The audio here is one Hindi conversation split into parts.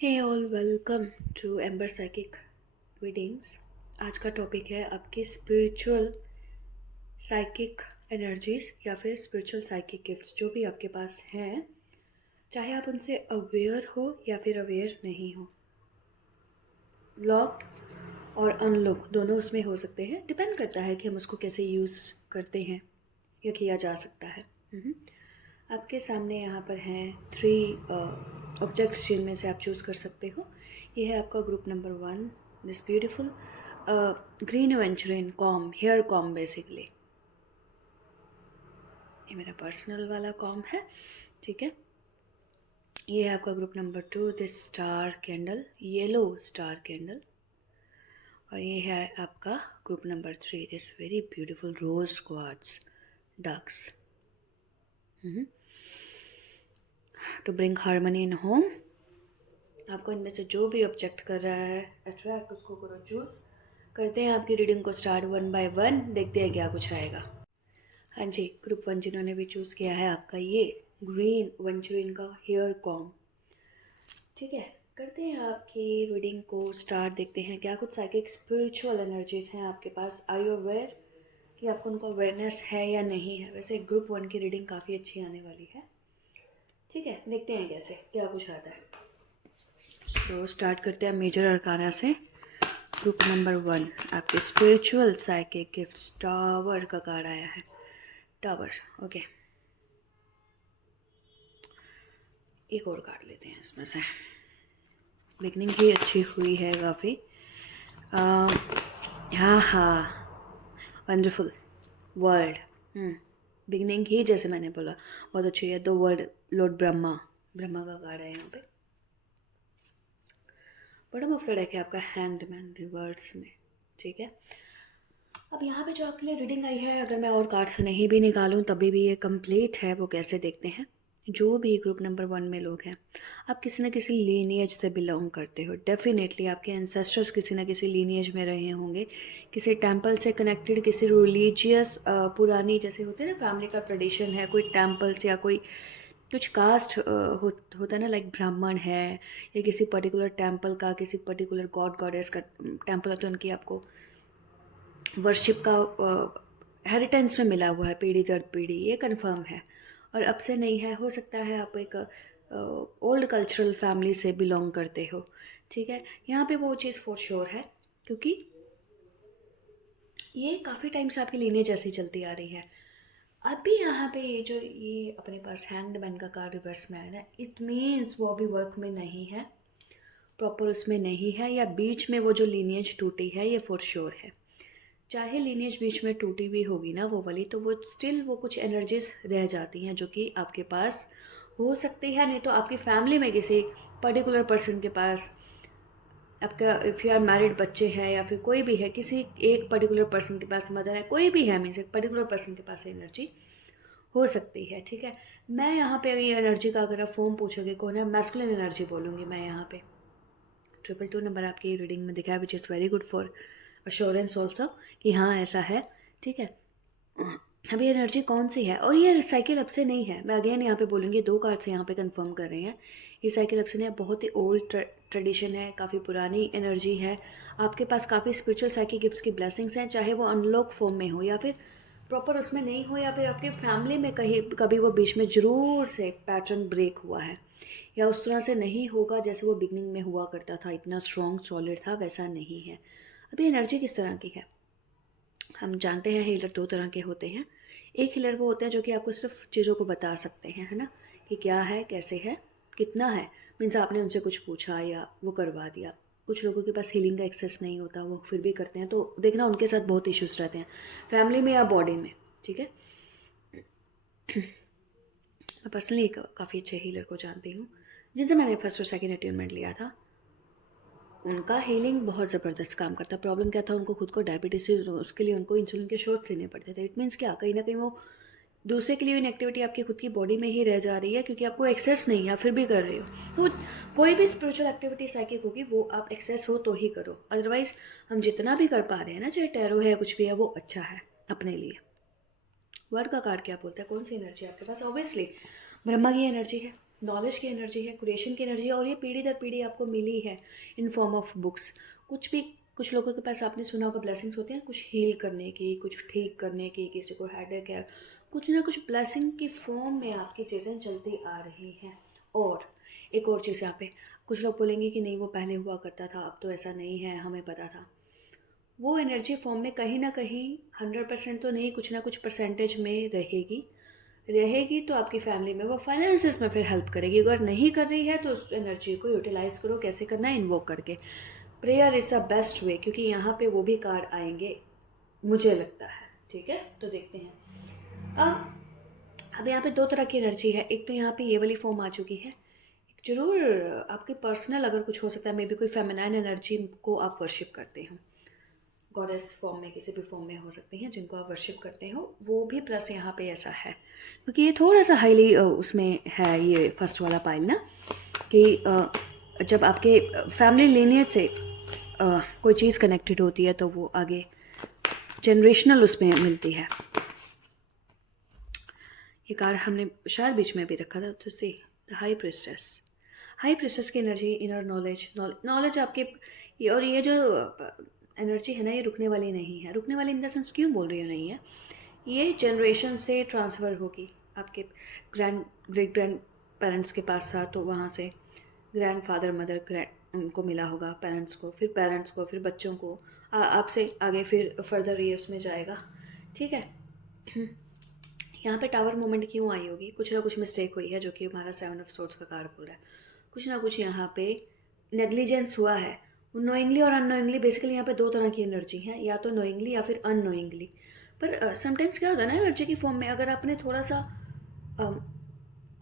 Hey all, welcome to Amber psychic readings. आज का टॉपिक है आपकी स्पिरिचुअल साइकिक एनर्जीज या फिर स्पिरिचुअल साइकिक गिफ्ट्स जो भी आपके पास हैं, चाहे आप उनसे अवेयर हो या फिर अवेयर नहीं हो। लॉक्ड और अनलॉक दोनों उसमें हो सकते हैं, डिपेंड करता है कि हम उसको कैसे यूज़ करते हैं या किया जा सकता है। आपके सामने यहाँ पर हैं 3 ऑब्जेक्ट्स जिनमें से आप चूज़ कर सकते हो। ये है आपका group number 1, this beautiful green aventurine comb, hair comb basically. ये मेरा पर्सनल वाला कॉम है, ठीक है। ये है आपका group number 2, this star candle, yellow star candle. और ये है आपका group number 3, this very beautiful rose quartz ducks. To bring harmony in home, आपको इनमें से जो भी ऑब्जेक्ट कर रहा है अट्रैक्ट, उसको करो चूज। करते हैं आपकी रीडिंग को स्टार्ट 1 बाय 1, देखते हैं क्या कुछ आएगा। हाँ जी, ग्रुप 1 जिन्होंने भी चूज़ किया है आपका ये ग्रीन वेंचुरिन का हेयर कॉम, ठीक है। करते हैं आपकी रीडिंग को स्टार्ट, देखते हैं क्या कुछ साइकिक स्पिरिचुअल एनर्जीज हैं आपके पास। आर यू अवेयर कि आपको उनको अवेयरनेस है या नहीं है। वैसे ग्रुप 1 की रीडिंग काफ़ी अच्छी आने वाली है, ठीक है। देखते हैं कैसे क्या कुछ आता है। तो स्टार्ट करते हैं मेजर अरकाना से। ग्रुप नंबर 1, आपके स्पिरिचुअल साइकिक गिफ्ट्स, टावर का कार्ड आया है। Tower, okay. एक और कार्ड लेते हैं इसमें से। बिगनिंग ही अच्छी हुई है काफ़ी। हाँ हाँ, वंडरफुल वर्ल्ड। बिगनिंग ही जैसे मैंने बोला बहुत अच्छी है। The world, Lord Brahma, Brahma का कार्ड है यहाँ पे। बॉटम ऑफ द डेक है आपका हैंग्ड मैन रिवर्स में, ठीक है। अब यहाँ पे जो आपके लिए रीडिंग आई है, अगर मैं और कार्ड्स नहीं भी निकालूं तभी भी ये कंप्लीट है। वो कैसे देखते हैं। जो भी ग्रुप नंबर 1 में लोग हैं, आप किसी न किसी लीनिएज से बिलोंग करते हो। डेफिनेटली आपके एंसेस्टर्स किसी न किसी लीनिएज में रहे होंगे, किसी टेम्पल से कनेक्टेड, किसी रिलीजियस पुरानी, जैसे होते हैं ना फैमिली का ट्रेडिशन है, कोई टेम्पल्स या कोई कुछ कास्ट होता है ना, लाइक ब्राह्मण है या किसी पर्टिकुलर टेम्पल का, किसी पर्टिकुलर गॉड गॉडेस का टेम्पल है, तो उनकी आपको वर्शिप का हेरिटेंस में मिला हुआ है पीढ़ी दर पीढ़ी, ये कंफर्म है। और अब से नहीं है, हो सकता है आप एक ओल्ड कल्चरल फैमिली से बिलोंग करते हो, ठीक है। यहाँ पे वो चीज़ फॉर श्योर है, क्योंकि ये काफ़ी टाइम से आपकी लीनेज ऐसी चलती आ रही है। अभी यहाँ पे ये जो ये अपने पास हैंग्ड मैन का कार्ड रिवर्स में आया ना, इट मीन्स वो अभी वर्क में नहीं है, प्रॉपर उसमें नहीं है, या बीच में वो जो लीनियज टूटी है, ये फॉर श्योर है। चाहे लीनियज बीच में टूटी भी होगी ना वो वाली, तो वो स्टिल वो कुछ एनर्जीज रह जाती हैं जो कि आपके पास हो सकती है। नहीं तो आपकी फैमिली में किसी पर्टिकुलर पर्सन के पास, आपका इफ़ यू आर मैरिड, बच्चे हैं या फिर कोई भी है, किसी एक पर्टिकुलर पर्सन के पास मदर है, कोई भी है, मीन्स एक पर्टिकुलर पर्सन के पास एनर्जी हो सकती है, ठीक है। मैं यहाँ पे ये एनर्जी का अगर आप फॉर्म पूछोगे कौन है, मैस्कुलिन एनर्जी बोलूँगी मैं यहाँ पे। 222 नंबर आपकी रीडिंग में दिखा है, which is very good for assurance also कि हाँ ऐसा है, ठीक है। अभी एनर्जी कौन सी है, और ये साइकिल अब से नहीं है। मैं अगेन यहाँ पे बोलूँगी, 2 कार्ड से यहाँ पे कंफर्म कर रहे हैं, ये साइकिल अब से नहीं है, बहुत ही ओल्ड ट्रेडिशन है, काफ़ी पुरानी एनर्जी है। आपके पास काफ़ी स्पिरिचुअल साइकिल गिफ्ट्स की ब्लेसिंग्स हैं, चाहे वो अनलॉक फॉर्म में हो या फिर प्रॉपर उसमें नहीं हो, या फिर आपके फैमिली में कहीं कभी वो बीच में ज़रूर से पैटर्न ब्रेक हुआ है, या उस तरह से नहीं होगा जैसे वो बिगनिंग में हुआ करता था, इतना स्ट्रॉन्ग सॉलिड था, वैसा नहीं है। अभी एनर्जी किस तरह की है, हम जानते हैं हीलर 2 तरह के होते हैं। एक हीलर वो होते हैं जो कि आपको सिर्फ चीज़ों को बता सकते हैं, है ना, कि क्या है, कैसे है, कितना है, मीन्स आपने उनसे कुछ पूछा या वो करवा दिया। कुछ लोगों के पास हीलिंग का एक्सेस नहीं होता, वो फिर भी करते हैं, तो देखना उनके साथ बहुत इश्यूज रहते हैं, फैमिली में या बॉडी में, ठीक है। मैं पर्सनली काफ़ी अच्छे हीलर को जानती हूँ, जिनसे मैंने फर्स्ट और सेकेंड अटेनमेंट लिया था। उनका हीलिंग बहुत ज़बरदस्त काम करता। प्रॉब्लम क्या था, उनको खुद को डायबिटीज से, उसके लिए उनको इंसुलिन के शॉट्स लेने पड़ते थे। इट मीन्स क्या, कहीं ना कहीं वो दूसरे के लिए इनएक्टिविटी आपकी खुद की बॉडी में ही रह जा रही है, क्योंकि आपको एक्सेस नहीं है, फिर भी कर रहे हो। तो कोई भी स्पिरिचुअल एक्टिविटी साइकिक होगी, वो आप एक्सेस हो तो ही करो, अदरवाइज हम जितना भी कर पा रहे हैं ना, चाहे टैरो है कुछ भी है, वो अच्छा है अपने लिए। वर्ड का कार्ड क्या बोलता है, कौन सी एनर्जी है आपके पास, ऑब्वियसली ब्रह्मा की एनर्जी है। नॉलेज की एनर्जी है, क्रिएशन की एनर्जी है, और ये पीढ़ी दर पीढ़ी आपको मिली है इन फॉर्म ऑफ बुक्स। कुछ लोगों के पास आपने सुना होगा ब्लेसिंग्स होती हैं कुछ हील करने की, कुछ ठीक करने की, किसी को हेडेक है, कुछ ना कुछ ब्लेसिंग की फॉर्म में आपकी चीज़ें चलती आ रही हैं। और एक और चीज़ यहाँ पे, कुछ लोग बोलेंगे कि नहीं वो पहले हुआ करता था, अब तो ऐसा नहीं है, हमें पता था। वो एनर्जी फॉर्म में कहीं ना कहीं 100% तो नहीं, कुछ ना कुछ परसेंटेज में रहेगी तो आपकी फैमिली में वो फाइनेंसिस में फिर हेल्प करेगी। अगर नहीं कर रही है तो उस एनर्जी को यूटिलाइज करो, कैसे करना है, इन्वोक करके। Prayer is the best way, क्योंकि यहाँ पे वो भी कार्ड आएंगे मुझे लगता है। ठीक है, तो देखते हैं। अब यहाँ पे दो तरह की एनर्जी है। एक तो यहाँ पे ये वाली फॉर्म आ चुकी है, जरूर आपके पर्सनल अगर कुछ हो सकता है, मे बी कोई फेमिनाइन एनर्जी को आप वर्शिप करते हो, गॉडेस फॉर्म में किसी भी फॉर्म में हो सकती हैं जिनको आप वर्शिप करते हो, वो भी प्लस यहाँ पे ऐसा है, क्योंकि ये थोड़ा सा हाईली उसमें है ये फर्स्ट वाला पाइल ना, कि जब आपके फैमिली लीनियज से कोई चीज़ कनेक्टेड होती है तो वो आगे जनरेशनल उसमें मिलती है। ये कार्ड हमने शायद बीच में भी रखा था, तो सी द हाई प्रिस्टेस की एनर्जी, इनर नॉलेज आपके और ये जो एनर्जी है ना, ये रुकने वाली नहीं है। रुकने वाली इन द सेंस क्यों बोल रही हूँ नहीं है, ये जनरेशन से ट्रांसफ़र होगी। आपके ग्रेट ग्रैंड पेरेंट्स के पास था तो वहाँ से ग्रैंड फादर मदर उनको मिला होगा, पेरेंट्स को, फिर बच्चों को, आपसे आगे फिर फर्दर ये उसमें जाएगा। ठीक है। यहाँ पे टावर मोमेंट क्यों आई होगी, कुछ ना कुछ मिस्टेक हुई है, जो कि हमारा 7 ऑफ सोर्ड्स का कार्ड बोल रहा है। कुछ ना कुछ यहाँ पे नेग्लिजेंस हुआ है, नोइंगली और अननोइंगली। बेसिकली यहाँ पे दो तरह की एनर्जी है, या तो नोइंगली या फिर अननोइंगली। पर समटाइम्स क्या होता है ना एनर्जी की फॉर्म में, अगर आपने थोड़ा सा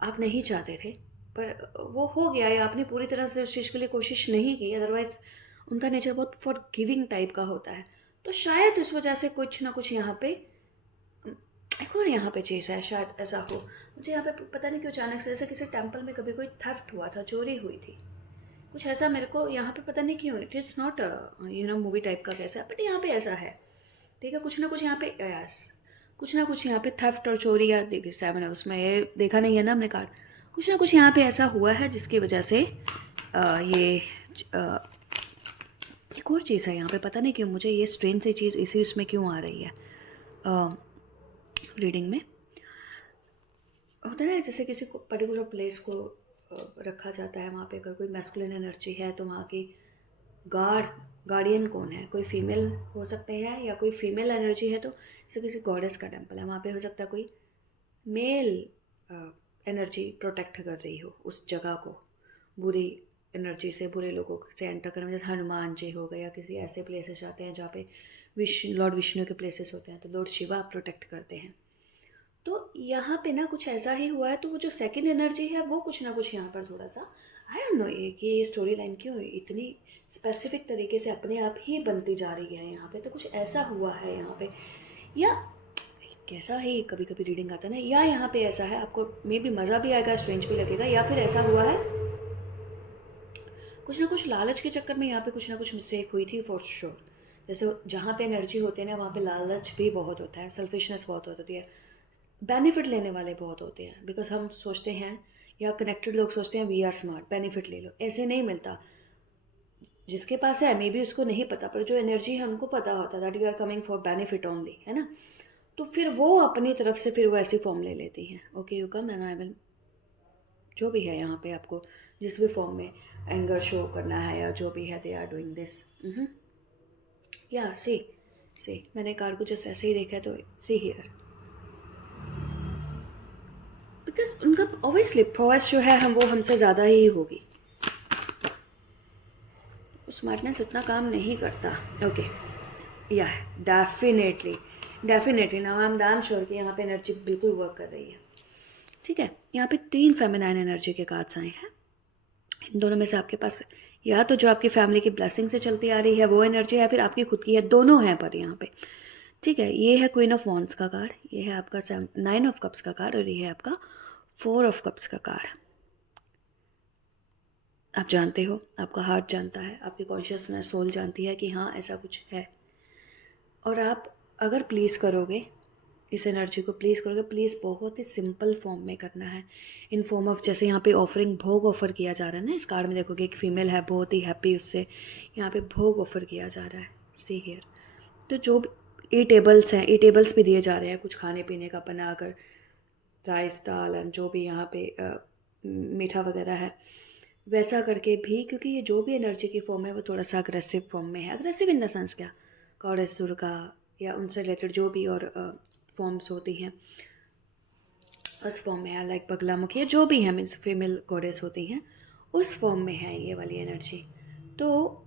आप नहीं चाहते थे पर वो हो गया, या आपने पूरी तरह से उस चीज़ के लिए कोशिश नहीं की, अदरवाइज उनका नेचर बहुत फॉर गिविंग टाइप का होता है, तो शायद उस वजह से कुछ ना कुछ यहाँ पे एक और यहाँ पे चीज़ है, शायद ऐसा हो। मुझे यहाँ पे पता नहीं क्यों अचानक से, जैसे किसी टेम्पल में कभी कोई थेफ्ट हुआ था, चोरी हुई थी, कुछ ऐसा मेरे को यहाँ पे पता नहीं क्यों। It is not movie type का कैसा, बट यहाँ पे ऐसा है। ठीक है, कुछ ना कुछ यहाँ पे यस, कुछ ना कुछ यहाँ पे थेफ्ट और चोरी, या देखिए 7 है उसमें, ये देखा नहीं है ना हमने कार्ड। कुछ ना कुछ यहाँ पे ऐसा हुआ है जिसकी वजह से एक और चीज़ है यहाँ पे, पता नहीं क्यों मुझे ये स्ट्रेन सी चीज़ इसी उसमें क्यों आ रही है रीडिंग में। होता है ना, जैसे किसी को पर्टिकुलर प्लेस को रखा जाता है, वहाँ पे अगर कोई मैस्कुलिन एनर्जी है तो वहाँ की गार्डियन कौन है, कोई फीमेल हो सकते हैं, या कोई फीमेल एनर्जी है तो जैसे किसी गॉडेस का टेम्पल है, वहाँ पे हो सकता है कोई मेल एनर्जी प्रोटेक्ट कर रही हो उस जगह को बुरी एनर्जी से, बुरे लोगों से एंटर करने में। जैसे हनुमान जी हो गए, या किसी ऐसे प्लेसेस जाते हैं जहाँ पे लॉर्ड विष्णु के प्लेसेस होते हैं, तो लॉर्ड शिवा प्रोटेक्ट करते हैं। तो यहाँ पे ना कुछ ऐसा ही हुआ है, तो वो जो सेकंड एनर्जी है वो कुछ ना कुछ यहाँ पर थोड़ा सा, आई डोंट नो ये स्टोरी लाइन क्यों इतनी स्पेसिफिक तरीके से अपने आप ही बनती जा रही है यहाँ पे। तो कुछ ऐसा हुआ है यहाँ पे, या कैसा ही कभी कभी रीडिंग आता है ना, या यहाँ पे ऐसा है, आपको मे बी मज़ा भी आएगा, स्ट्रेंज भी लगेगा, या फिर ऐसा हुआ है कुछ ना कुछ लालच के चक्कर में यहाँ पे कुछ ना कुछ मिस्टेक हुई थी फॉर श्योर। जैसे जहाँ पे एनर्जी होते हैं ना, वहाँ पे लालच भी बहुत होता है, सेल्फिशनेस बहुत होती है, बेनिफिट लेने वाले बहुत होते हैं। बिकॉज हम सोचते हैं, या कनेक्टेड लोग सोचते हैं वी आर स्मार्ट, बेनिफिट ले लो, ऐसे नहीं मिलता। जिसके पास है मे बी उसको नहीं पता, पर जो एनर्जी है उनको पता होता that you are coming for benefit only, है ना। तो फिर वो अपनी तरफ से फिर वो ऐसी फॉर्म ले लेती हैं, okay you come and I will, जो भी है यहाँ पे आपको जिस भी फॉर्म में एंगर शो करना है या जो भी है, दे आर डूइंग दिस। या सी मैंने कार को जस्ट ऐसे ही देखा है, तो सी हियर, बिकॉज उनका ऑब्वियसली प्रोग्रेस जो है हम वो हमसे ज़्यादा ही होगी, स्मार्टनेस उतना काम नहीं करता। ओके, या डेफिनेटली ना, आई एम डैम श्योर कि यहाँ पे एनर्जी बिल्कुल वर्क कर रही है। ठीक है, यहाँ पे 3 फेमिनाइन एनर्जी के कार्ड्स आए हैं। इन दोनों में से आपके पास या तो जो आपकी फैमिली की ब्लेसिंग से चलती आ रही है वो एनर्जी है, फिर आपकी खुद की है, दोनों हैं पर यहाँ पे। ठीक है, ये है क्वीन ऑफ वॉन्ड्स का कार्ड, ये है आपका 9 ऑफ कप्स का कार्ड, और ये है आपका 4 ऑफ कप्स का कार्ड। आप जानते हो, आपका हार्ट जानता है, आपकी कॉन्शियसनेस सोल जानती है कि हाँ ऐसा कुछ है, और आप अगर प्लीज़ करोगे इस एनर्जी को प्लीज़ करोगे, प्लीज़ बहुत ही सिंपल फॉर्म में करना है, इन फॉर्म ऑफ जैसे यहाँ पे ऑफरिंग भोग ऑफर किया जा रहा है ना, इस कार्ड में देखोगे एक फीमेल है बहुत ही हैप्पी, उससे यहाँ पे भोग ऑफर किया जा रहा है, सी हियर। तो जो ईटेबल्स हैं, ईटेबल्स भी दिए जा रहे हैं, कुछ खाने पीने का बनाकर, राइस दाल एंड जो भी यहाँ पे मीठा वगैरह है वैसा करके भी, क्योंकि ये जो भी एनर्जी की फॉर्म है वो थोड़ा सा अग्रेसिव फॉर्म में है। अग्रेसिव इन द सेंस क्या, गॉडेस दुर्गा या उनसे रिलेटेड जो भी और फॉर्म्स होती हैं उस फॉर्म में है, लाइक बगलामुखी, जो भी है मीन्स फीमेल गॉडेस होती हैं उस फॉर्म में है ये वाली एनर्जी। तो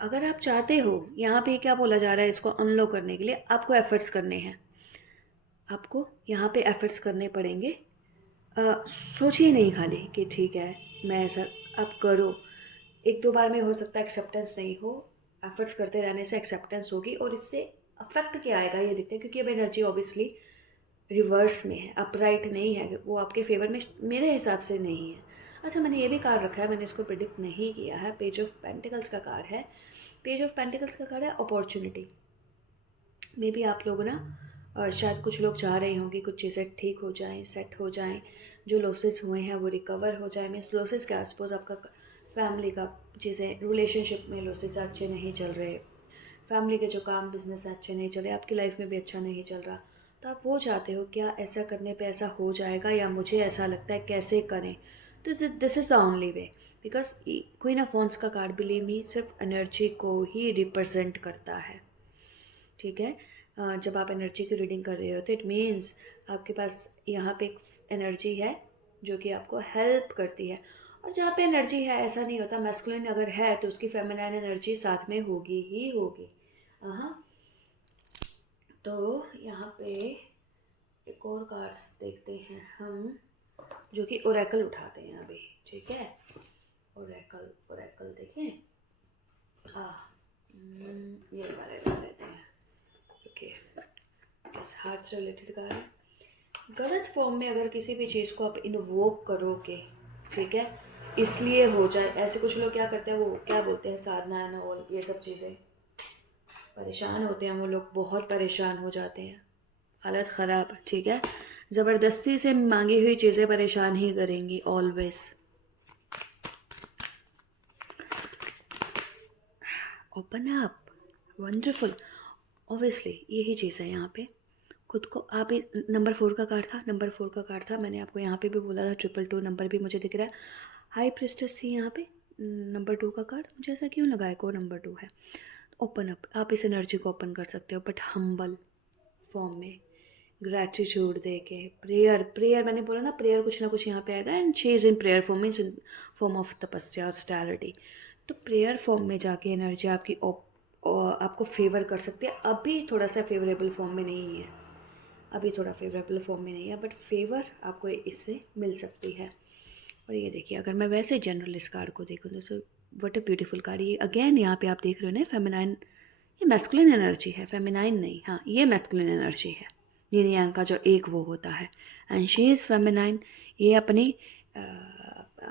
अगर आप चाहते हो, यहाँ पे क्या बोला जा रहा है, इसको अनलॉक करने के लिए आपको एफर्ट्स करने हैं, आपको यहाँ पे एफर्ट्स करने पड़ेंगे। सोचिए नहीं खाली कि ठीक है मैं ऐसा, आप करो, एक दो बार में हो सकता है एक्सेप्टेंस नहीं हो, एफर्ट्स करते रहने से एक्सेप्टेंस होगी। और इससे अफेक्ट क्या आएगा ये देखते हैं, क्योंकि अब एनर्जी ऑब्वियसली रिवर्स में है, अपराइट नहीं है, वो आपके फेवर में मेरे हिसाब से नहीं है। अच्छा, मैंने ये भी कार्ड रखा है, मैंने इसको प्रिडिक्ट नहीं किया है, पेज ऑफ पेंटिकल्स का कार्ड है। पेज ऑफ पेंटिकल्स का कार्ड है अपॉर्चुनिटी। मे बी आप लोग ना शायद कुछ लोग चाह रहे होंगे कुछ चीज़ें ठीक हो जाएं, सेट हो जाएं, जो लॉसेस हुए हैं वो रिकवर हो जाए। मीन्स लॉसेस क्या, सपोज आपका फैमिली का चीज़ें, रिलेशनशिप में लॉसेस अच्छे नहीं चल रहे, फैमिली के जो काम बिजनेस अच्छे नहीं चल रहे, आपकी लाइफ में भी अच्छा नहीं चल रहा, तो आप वो चाहते हो क्या ऐसा करने पे ऐसा हो जाएगा, या मुझे ऐसा लगता है कैसे करें। तो this is the only way, because queen of wands का कार्ड बिलीव मी सिर्फ एनर्जी को ही रिप्रेजेंट करता है, ठीक है। जब आप एनर्जी की रीडिंग कर रहे हो तो इट मीन्स आपके पास यहाँ पे एक एनर्जी है जो कि आपको हेल्प करती है। और जहाँ पे एनर्जी है, ऐसा नहीं होता, मैस्कुलिन अगर है तो उसकी फेमिनाइन एनर्जी साथ में होगी ही होगी। हाँ, तो यहाँ पे एक और कार्ड्स देखते हैं हम, जो कि ओरेकल उठाते हैं अभी, ठीक है। ओरेकल, ओरेकल देखें, हाँ ये वाले ले लेते हैं, ओके। इस हार्ट से रिलेटेड कार्ड है। गलत फॉर्म में अगर किसी भी चीज़ को आप इन्वोक करोगे, ठीक है, इसलिए हो जाए, ऐसे कुछ लोग क्या करते हैं, वो क्या बोलते हैं साधना एंड ऑल, ये सब चीज़ें, परेशान होते हैं वो लोग, बहुत परेशान हो जाते हैं, हालत ख़राब, ठीक है। ज़बरदस्ती से मांगी हुई चीज़ें परेशान ही करेंगी always. Open up, wonderful, obviously यही चीज़ है यहाँ पे। खुद को आप, नंबर 4 का कार्ड था, नंबर 4 का कार्ड था, मैंने आपको यहाँ पे भी बोला था, 222 नंबर भी मुझे दिख रहा है, हाई प्रिस्टेस थी यहाँ पे, नंबर 2 का कार्ड, मुझे ऐसा क्यों लगा है को नंबर 2 है। ओपन अप, आप इस एनर्जी को ओपन कर सकते हो, बट हम्बल फॉर्म में, ग्रैटिट्यूड दे के, प्रेयर, प्रेयर मैंने बोला ना, प्रेयर कुछ ना कुछ यहाँ पे आएगा, and she is in prayer form, means in form of तपस्या, स्टैलिटी। तो प्रेयर फॉर्म में जाके एनर्जी आपकी आपको फेवर कर सकती है। अभी थोड़ा सा फेवरेबल फॉर्म में नहीं है, अभी थोड़ा फेवरेबल फॉर्म में नहीं है, बट फेवर आपको इससे मिल सकती है। और ये देखिए, अगर मैं वैसे जनरल इस कार्ड को देखूँ तो so what a beautiful card. ये अगेन यहाँ पे आप देख रहे हो ना, फेमिनाइन, ये मैस्कुलिन एनर्जी है, फेमिनाइन नहीं, हाँ ये मैस्कुलिन एनर्जी है, ये यांग का जो एक वो होता है, एंड शी इज़ फेमिनाइन, ये अपनी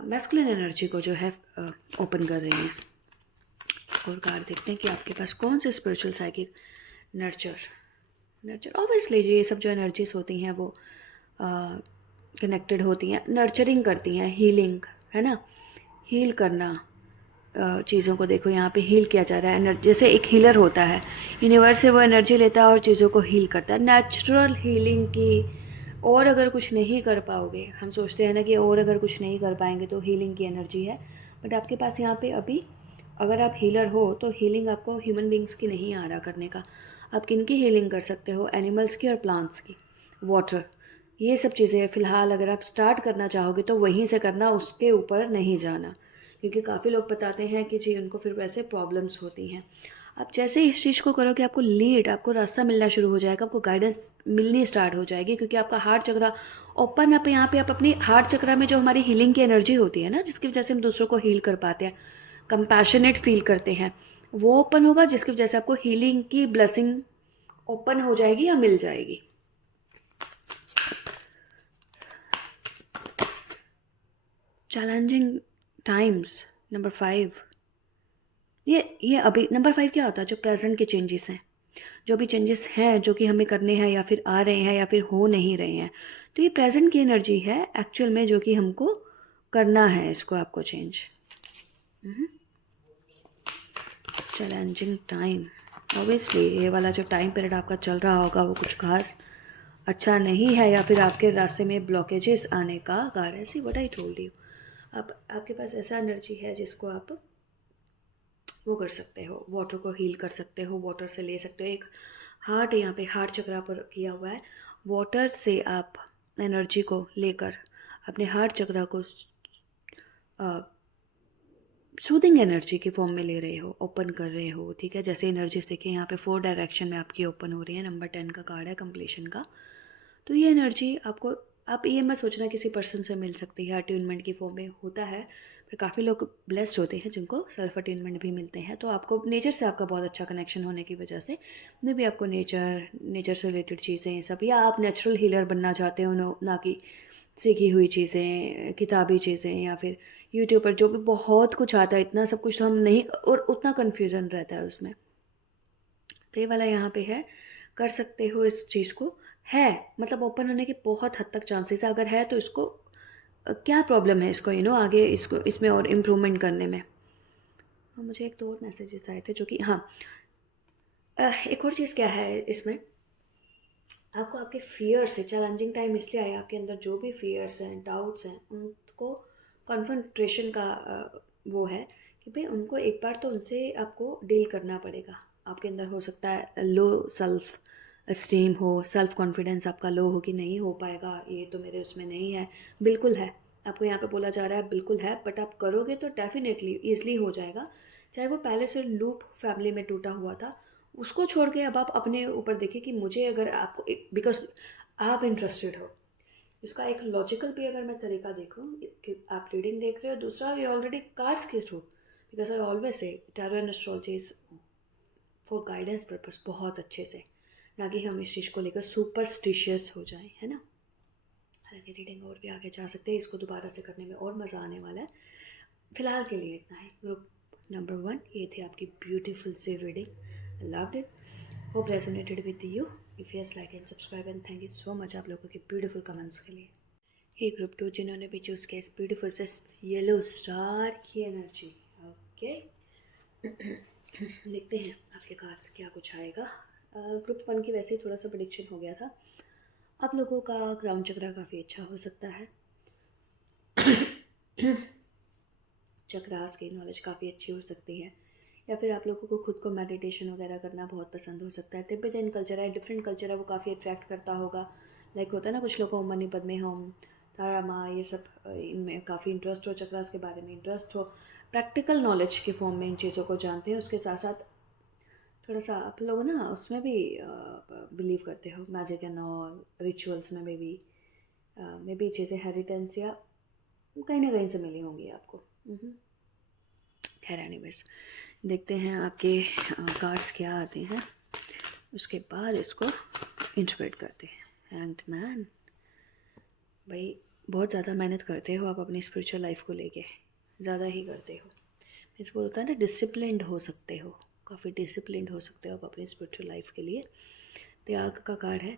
मैस्कुलिन एनर्जी को जो है ओपन कर रही हैं। और कार्ड देखते हैं कि आपके पास कौन से spiritual psychic nurture, nurture obviously ये सब जो एनर्जीज होती हैं वो कनेक्टेड होती हैं, नर्चरिंग करती हैं, हीलिंग, है ना, हील करना चीज़ों को। देखो यहाँ पे हील किया जा रहा है, जैसे एक हीलर होता है, यूनिवर्स से वो एनर्जी लेता है और चीज़ों को हील करता है, नेचुरल हीलिंग की। और अगर कुछ नहीं कर पाओगे, हम सोचते हैं ना कि और अगर कुछ नहीं कर पाएंगे तो हीलिंग की एनर्जी है, बट आपके पास यहाँ पे अभी अगर आप हीलर हो तो हीलिंग आपको ह्यूमन बींग्स की नहीं आ रहा करने का। आप किन की हीलिंग कर सकते हो, एनिमल्स की और प्लांट्स की, वाटर, ये सब चीज़ें फ़िलहाल अगर आप स्टार्ट करना चाहोगे तो वहीं से करना, उसके ऊपर नहीं जाना, क्योंकि काफ़ी लोग बताते हैं कि जी उनको फिर वैसे प्रॉब्लम्स होती हैं। आप जैसे इस चीज़ को करोगे, आपको लीड, आपको रास्ता मिलना शुरू हो जाएगा, आपको गाइडेंस मिलनी स्टार्ट हो जाएगी, क्योंकि आपका हार्ट चक्रा ओपन अप। यहाँ पे आप अपनी हार्ट चक्रा में जो हमारी हीलिंग की एनर्जी होती है ना, जिसकी वजह से हम दूसरों को हील कर पाते हैं, कंपैशनेट फील करते हैं, वो ओपन होगा, जिसकी वजह से आपको हीलिंग की ब्लेसिंग ओपन हो जाएगी या मिल जाएगी। चैलेंजिंग टाइम्स, नंबर 5, ये अभी नंबर 5 क्या होता है, जो प्रेजेंट के चेंजेस हैं, जो भी चेंजेस हैं जो कि हमें करने हैं या फिर आ रहे हैं या फिर हो नहीं रहे हैं, तो ये प्रेजेंट की एनर्जी है एक्चुअल में जो कि हमको करना है इसको आपको चेंज। चैलेंजिंग टाइम, ऑब्वियसली ये वाला जो टाइम पीरियड आपका चल रहा होगा वो कुछ खास अच्छा नहीं है, या फिर आपके रास्ते में ब्लॉकेजेस आने का कारण है। See what I told you, आप आपके पास ऐसा एनर्जी है जिसको आप वो कर सकते हो, वाटर को हील कर सकते हो, वाटर से ले सकते हो। एक हार्ट यहाँ पे हार्ट चक्रा पर किया हुआ है, वाटर से आप एनर्जी को लेकर अपने हार्ट चक्रा को सूदिंग एनर्जी के फॉर्म में ले रहे हो, ओपन कर रहे हो, ठीक है। जैसे एनर्जीज देखिए यहाँ पे 4 डायरेक्शन में आपकी ओपन हो रही है। नंबर 10 का कार्ड है कंप्लीशन का। तो ये एनर्जी आपको, आप ये मत सोचना किसी पर्सन से मिल सकती है, अट्यूनमेंट की फॉर्म में होता है, पर काफ़ी लोग ब्लेस्ड होते हैं जिनको सेल्फ अट्यूनमेंट भी मिलते हैं। तो आपको नेचर से आपका बहुत अच्छा कनेक्शन होने की वजह से मे भी आपको नेचर से रिलेटेड चीज़ें सब, या आप नेचुरल हीलर बनना चाहते हो, ना कि सीखी हुई चीज़ें, किताबी चीज़ें, या फिर यूट्यूब पर जो भी बहुत कुछ आता है, इतना सब कुछ तो हम नहीं, और उतना कन्फ्यूज़न रहता है उसमें। तो ये वाला यहाँ पे है, कर सकते हो इस चीज़ को, है मतलब ओपन होने के बहुत हद तक चांसेस है। अगर है तो इसको क्या प्रॉब्लम है इसको आगे इसको इसमें और इम्प्रूवमेंट करने में। हाँ, मुझे एक दो और मैसेजेस आए थे जो कि हाँ, एक और चीज़ क्या है इसमें, आपको आपके फियर से चैलेंजिंग टाइम इसलिए आया, आपके अंदर जो भी फियर्स हैं, डाउट्स हैं, उनको कॉन्फ्रंट्रेशन का वो है कि भाई उनको एक बार तो उनसे आपको डील करना पड़ेगा। आपके अंदर हो सकता है लो सेल्फ स्टीम हो, सेल्फ कॉन्फिडेंस आपका लो हो कि नहीं हो पाएगा, ये तो मेरे उसमें नहीं है। बिल्कुल है, आपको यहाँ पे बोला जा रहा है बिल्कुल है, बट आप करोगे तो डेफिनेटली ईजिली हो जाएगा। चाहे वो पहले से लूप फैमिली में टूटा हुआ था, उसको छोड़ के अब आप अपने ऊपर देखिए कि मुझे अगर आपको, बिकॉज आप इंटरेस्टेड हो, इसका एक लॉजिकल भी अगर मैं तरीका देखूँ कि आप रीडिंग देख रहे हो, दूसरा ये ऑलरेडी कार्ड्स के through, because I always say tarot and astrology is for guidance purpose, बहुत अच्छे से, ना कि हम इस चीज़ को लेकर सुपरस्टिशियस हो जाएं, है ना। हालांकि रीडिंग और भी आगे जा सकते हैं, इसको दोबारा से करने में और मज़ा आने वाला है। फिलहाल के लिए इतना है। ग्रुप नंबर 1 ये थी आपकी beautiful sea reading, I loved it, hope resonated with you. If yes, like and subscribe, and thank you so much आप लोगों के ब्यूटीफुल कमेंट्स के लिए। ये ग्रुप 2 जिन्होंने भी चूज़ किया इस ब्यूटीफुल से येलो स्टार की एनर्जी, ओके। देखते हैं आपके कार्ड्स क्या कुछ आएगा। ग्रुप 1 की वैसे ही थोड़ा सा प्रेडिक्शन हो गया था। आप लोगों का क्राउन चक्रा काफ़ी अच्छा हो सकता है। चक्रास की नॉलेज काफ़ी अच्छी हो सकती है, या फिर आप लोगों को खुद को मेडिटेशन वगैरह करना बहुत पसंद हो सकता है। तिब्बतन कल्चर है, डिफरेंट कल्चर है, वो काफ़ी अट्रैक्ट करता होगा। लाइक होता है ना कुछ लोगों को मनी पद्मे होम, तारा माँ, ये सब इनमें काफ़ी इंटरेस्ट हो, चक्रास के बारे में इंटरेस्ट हो, प्रैक्टिकल नॉलेज के फॉर्म में इन चीज़ों को जानते हैं। उसके साथ साथ थोड़ा सा आप लोग ना उसमें भी बिलीव करते हो, मैजिक एंड ऑल रिचुअल्स में मे बी चीज़ें हेरिटेंस या कहीं ना कहीं से मिली होंगी आपको। खैर एनीवेज, देखते हैं आपके कार्ड्स क्या आते हैं, उसके बाद इसको इंटरप्रेट करते हैं। हैंग्ड मैन, भाई बहुत ज़्यादा मेहनत करते हो आप अपनी स्पिरिचुअल लाइफ को लेके, ज़्यादा ही करते हो। इसको होता है ना डिसिप्लिन्ड हो सकते हो, काफ़ी डिसिप्लिन्ड हो सकते हो आप अपनी स्पिरिचुअल लाइफ के लिए। त्याग का कार्ड है।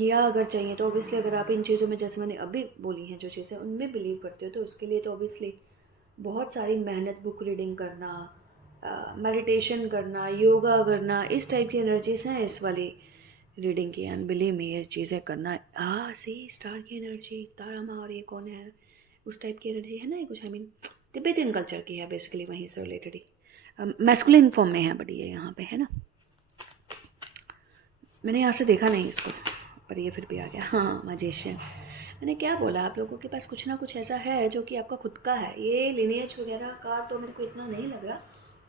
या अगर चाहिए तो ऑब्वियसली अगर आप इन चीज़ों में, जैसे मैंने अभी बोली हैं जो चीज़ें, उनमें बिलीव करते हो, तो उसके लिए तो ऑब्वियसली बहुत सारी मेहनत, बुक रीडिंग करना, मेडिटेशन करना, योगा करना, इस टाइप की एनर्जीज हैं इस वाली रीडिंग की। एंड बिलीव में ये चीज़ें करना, सी स्टार की एनर्जी, तारा माँ, और ये कौन है, उस टाइप की एनर्जी है ना ये कुछ, आई मीन तिब्बतन कल्चर की है बेसिकली, वहीं से रिलेटेड ही मैस्कुलिन फॉर्म में है, बट ये यहाँ पे है ना, मैंने यहाँ से देखा नहीं इसको, पर ये फिर भी आ गया। हाँ, मैजिशियन, मैंने क्या बोला, आप लोगों के पास कुछ ना कुछ ऐसा है जो कि आपका खुद का है। ये लिनिएज वगैरह का तो मेरे को इतना नहीं लग रहा,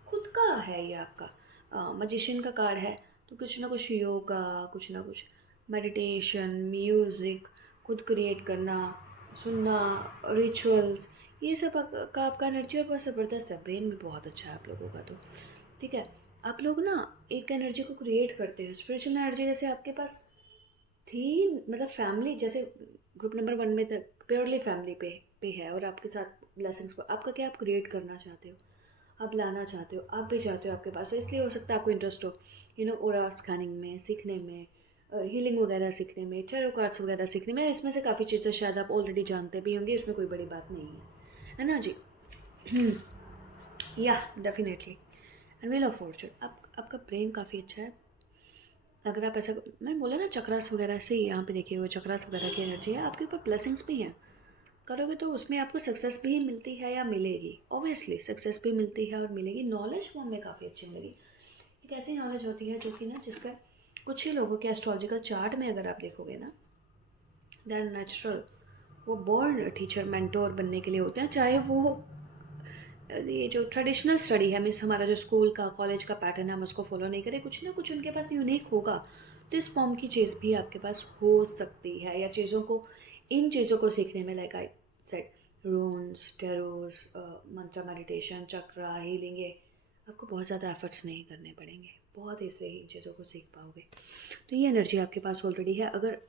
खुद का है ये आपका। मैजिशियन का कार्ड है, तो कुछ ना कुछ योगा, कुछ ना कुछ मेडिटेशन, म्यूज़िक, खुद क्रिएट करना, सुनना, रिचुअल्स, ये सब का आपका एनर्जी और बहुत ज़बरदस्त है। ब्रेन भी बहुत अच्छा है आप लोगों का, तो ठीक है। आप लोग ना एक एनर्जी को क्रिएट करते हो, स्पिरिचुअल एनर्जी जैसे आपके पास थी, मतलब फैमिली जैसे ग्रुप नंबर 1 में तक प्योरली फैमिली पे है, और आपके साथ ब्लेसिंग्स को आपका क्या आप क्रिएट करना चाहते हो, आप लाना चाहते हो, आप भी चाहते हो आपके पास, तो इसलिए हो सकता है आपको इंटरेस्ट हो ओरा स्कैनिंग में, सीखने में, हीलिंग वगैरह सीखने में, टैरो कार्ड्स वगैरह सीखने में। इसमें से काफ़ी चीज़ें शायद आप ऑलरेडी जानते भी होंगे, इसमें कोई बड़ी बात नहीं है ना जी। या definitely. And wheel of Fortune, आपका ब्रेन काफ़ी अच्छा है। अगर आप ऐसा, मैंने बोला ना चक्रास वगैरह से, यहाँ पे देखिए वो चक्रास वगैरह की एनर्जी है, आपके ऊपर ब्लेसिंग्स भी हैं। करोगे तो उसमें आपको सक्सेस भी मिलती है या मिलेगी, ऑब्वियसली सक्सेस भी मिलती है और मिलेगी। नॉलेज वो हमें काफ़ी अच्छी मिलेगी। एक ऐसी नॉलेज होती है जो कि ना, जिसका कुछ ही लोगों के एस्ट्रोलॉजिकल चार्ट में अगर आप देखोगे ना, दे आर नेचुरल, वो बोर्न टीचर मेंटोर बनने के लिए होते हैं। चाहे वो ये जो ट्रेडिशनल स्टडी है, मीन्स हमारा जो स्कूल का कॉलेज का पैटर्न है, हम उसको फॉलो नहीं करें, कुछ ना कुछ उनके पास यूनिक होगा। तो इस फॉर्म की चीज़ भी आपके पास हो सकती है, या चीज़ों को, इन चीज़ों को सीखने में, लाइक आई सेड, रून्स, टेरोस, मंत्र मेडिटेशन, चक्रा, हीलिंग, ये आपको बहुत ज़्यादा एफर्ट्स नहीं करने पड़ेंगे, बहुत ऐसे ही इन चीज़ों को सीख पाओगे। तो ये एनर्जी आपके पास ऑलरेडी है। अगर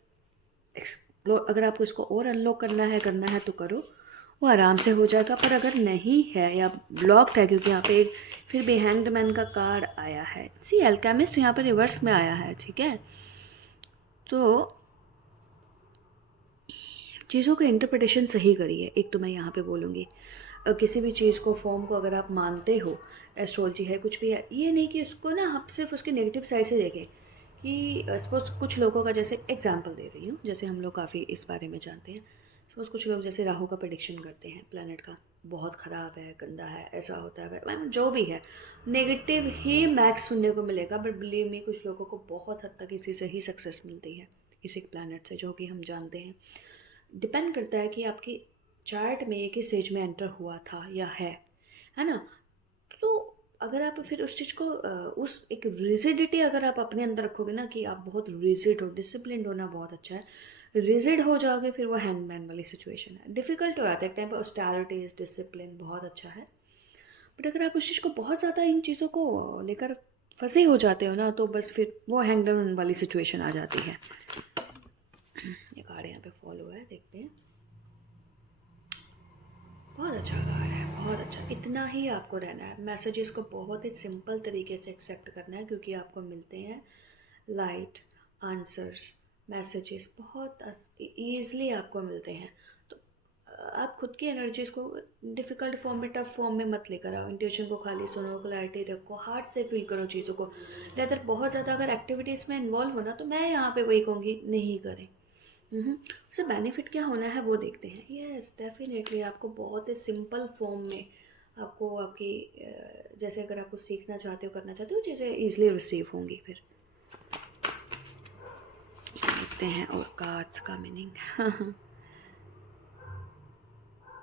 एक्सप्लोर, अगर आपको इसको और अनलॉक करना है तो करो, वो आराम से हो जाएगा। पर अगर नहीं है या ब्लॉक्ड है, क्योंकि यहाँ पे एक फिर भी हैंग्ड मैन का कार्ड आया है, सी एल्केमिस्ट यहाँ पे रिवर्स में आया है, ठीक है। तो चीज़ों का इंटरप्रिटेशन सही करिए, एक तो मैं यहाँ पे बोलूँगी। किसी भी चीज़ को, फॉर्म को अगर आप मानते हो, एस्ट्रोलॉजी है, कुछ भी है, ये नहीं कि उसको ना आप सिर्फ उसके नेगेटिव साइड से देखें। कि सपोज कुछ लोगों का, जैसे एग्जांपल दे रही हूँ, जैसे हम लोग काफ़ी इस बारे में जानते हैं। सपोज कुछ लोग जैसे राहु का प्रेडिक्शन करते हैं, प्लैनेट का बहुत ख़राब है, गंदा है, ऐसा होता है, मैम जो भी है, नेगेटिव ही मैक्स सुनने को मिलेगा। बट बिलीव मी, कुछ लोगों को बहुत हद तक इसी से ही सक्सेस मिलती है, इसी प्लैनेट से, जो कि हम जानते हैं। डिपेंड करता है कि आपकी चार्ट में एक ही स्टेज में एंटर हुआ था या है ना। तो अगर आप फिर उस चीज़ को उस एक रिजिडिटी अगर आप अपने अंदर रखोगे ना, कि आप बहुत रिजिड हो, डिसिप्लिन होना बहुत अच्छा है, रिजिड हो जाओगे, फिर वो हैंगमैन वाली सिचुएशन है, डिफ़िकल्ट हो जाता है एक टाइम पर। ऑस्टेरिटी, डिसिप्लिन बहुत अच्छा है। बट अगर आप उस चीज़ को बहुत ज़्यादा, इन चीज़ों को लेकर फंसे हो जाते हो ना, तो बस फिर वो हैंगमैन वाली सिचुएशन आ जाती है। ये कार्ड यहाँ पे फॉलो है, देखते हैं। बहुत अच्छा कार्ड है, बहुत अच्छा। इतना ही आपको रहना है, मैसेजेस को बहुत ही सिंपल तरीके से एक्सेप्ट करना है, क्योंकि आपको मिलते हैं लाइट आंसर्स, मैसेजेस बहुत ईज़िली आपको मिलते हैं। तो आप खुद की एनर्जीज़ को डिफ़िकल्ट फॉर्म में, टफ फॉर्म में मत लेकर आओ। इंट्यूशन को खाली सुनो, क्लैरिटी रखो, हार्ट से फील करो चीज़ों को। रेदर बहुत ज़्यादा अगर एक्टिविटीज़ में इन्वॉल्व होना, तो मैं यहाँ पे वही कहूँगी, नहीं करें। उससे बेनिफिट क्या होना है वो देखते हैं। यस डेफिनेटली, आपको बहुत ही सिंपल फॉर्म में आपको आपकी जैसे अगर आपको सीखना चाहते हो, करना चाहते हो, चीज़ें ईजिली रिसीव होंगी। फिर देखते हैं और कार्ड्स का मीनिंग।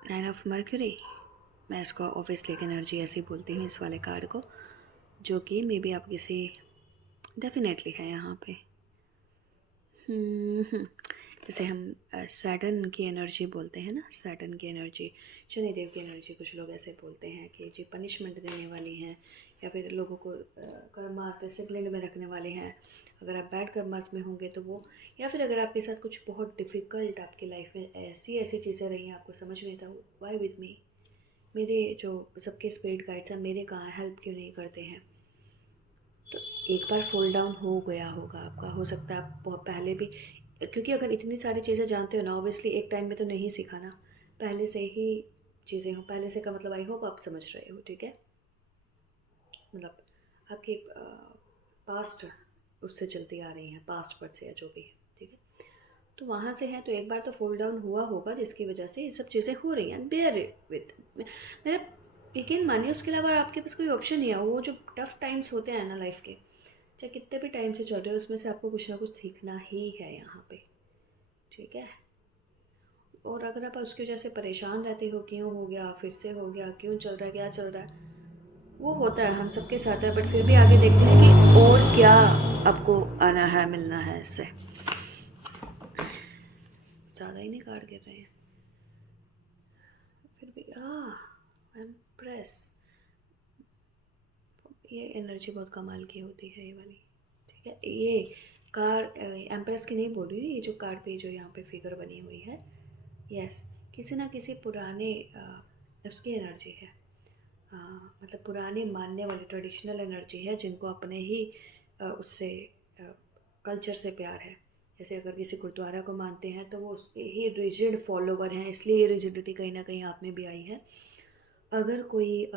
9 ऑफ मर्क्यूरी, मैं इसको ऑब्वियसली एक एनर्जी ऐसी बोलती हूँ इस वाले कार्ड को, जो कि मे बी आप किसी, डेफिनेटली है यहाँ पे। जैसे हम सैटर्न की एनर्जी बोलते हैं ना, सैटर्न की एनर्जी, शनिदेव की एनर्जी, कुछ लोग ऐसे बोलते हैं कि जी पनिशमेंट देने वाली हैं, या फिर लोगों को कर्मास, डिसिप्लिन में रखने वाले हैं। अगर आप बैड कर्मास में होंगे तो वो, या फिर अगर आपके साथ कुछ बहुत डिफ़िकल्ट आपकी लाइफ में ऐसी ऐसी चीज़ें रही हैं, आपको समझ नहीं था वाई विद मी, मेरे जो सबके स्पिरिट गाइड्स हैं, मेरे कहाँ हेल्प क्यों नहीं करते हैं। तो एक बार फॉल डाउन हो गया होगा आपका, हो सकता है आप बहुत पहले भी, क्योंकि अगर इतनी सारी चीज़ें जानते हो ना, ऑब्वियसली एक टाइम में तो नहीं सीखा ना, पहले से ही चीज़ें हो, पहले से का मतलब आई होप आप समझ रहे हो, ठीक है। मतलब आपके पास्ट उससे चलती आ रही हैं, पास्ट पर से, या जो भी है, ठीक है। तो वहाँ से है, तो एक बार तो फॉल डाउन हुआ होगा, जिसकी वजह से ये सब चीज़ें हो रही हैं। बेयर इट विद, मेरा यकीन मानिए, उसके अलावा आपके पास कोई ऑप्शन नहीं है। वो जो टफ टाइम्स होते हैं ना लाइफ के, चाहे कितने भी टाइम से चल रहे हो, उसमें से आपको कुछ ना कुछ सीखना ही है यहाँ पे, ठीक है। और अगर आप उसकी वजह से परेशान रहते हो, क्यों हो गया, फिर से हो गया, क्यों चल रहा है, क्या चल रहा है, वो होता है, हम सबके साथ है। बट फिर भी आगे देखते हैं कि और क्या आपको आना है, मिलना है इससे। ज़्यादा ही नहीं कार्ड गिर रहे हैं फिर भी। एम्प्रेस, ये एनर्जी बहुत कमाल की होती है, ये वाली, ठीक है। ये कार्ड एम्प्रेस की नहीं बोल रही हूँ, ये जो कार्ड पे जो यहाँ पे फिगर बनी हुई है, यस, किसी ना किसी पुराने उसकी एनर्जी है। मतलब पुरानी मानने वाली ट्रेडिशनल एनर्जी है, जिनको अपने ही उससे कल्चर से प्यार है। जैसे अगर किसी गुरुद्वारा को मानते हैं तो वो उसके ही रिजिड फॉलोवर हैं, इसलिए ये रिजिडिटी कहीं ना कहीं आप में भी आई है। अगर कोई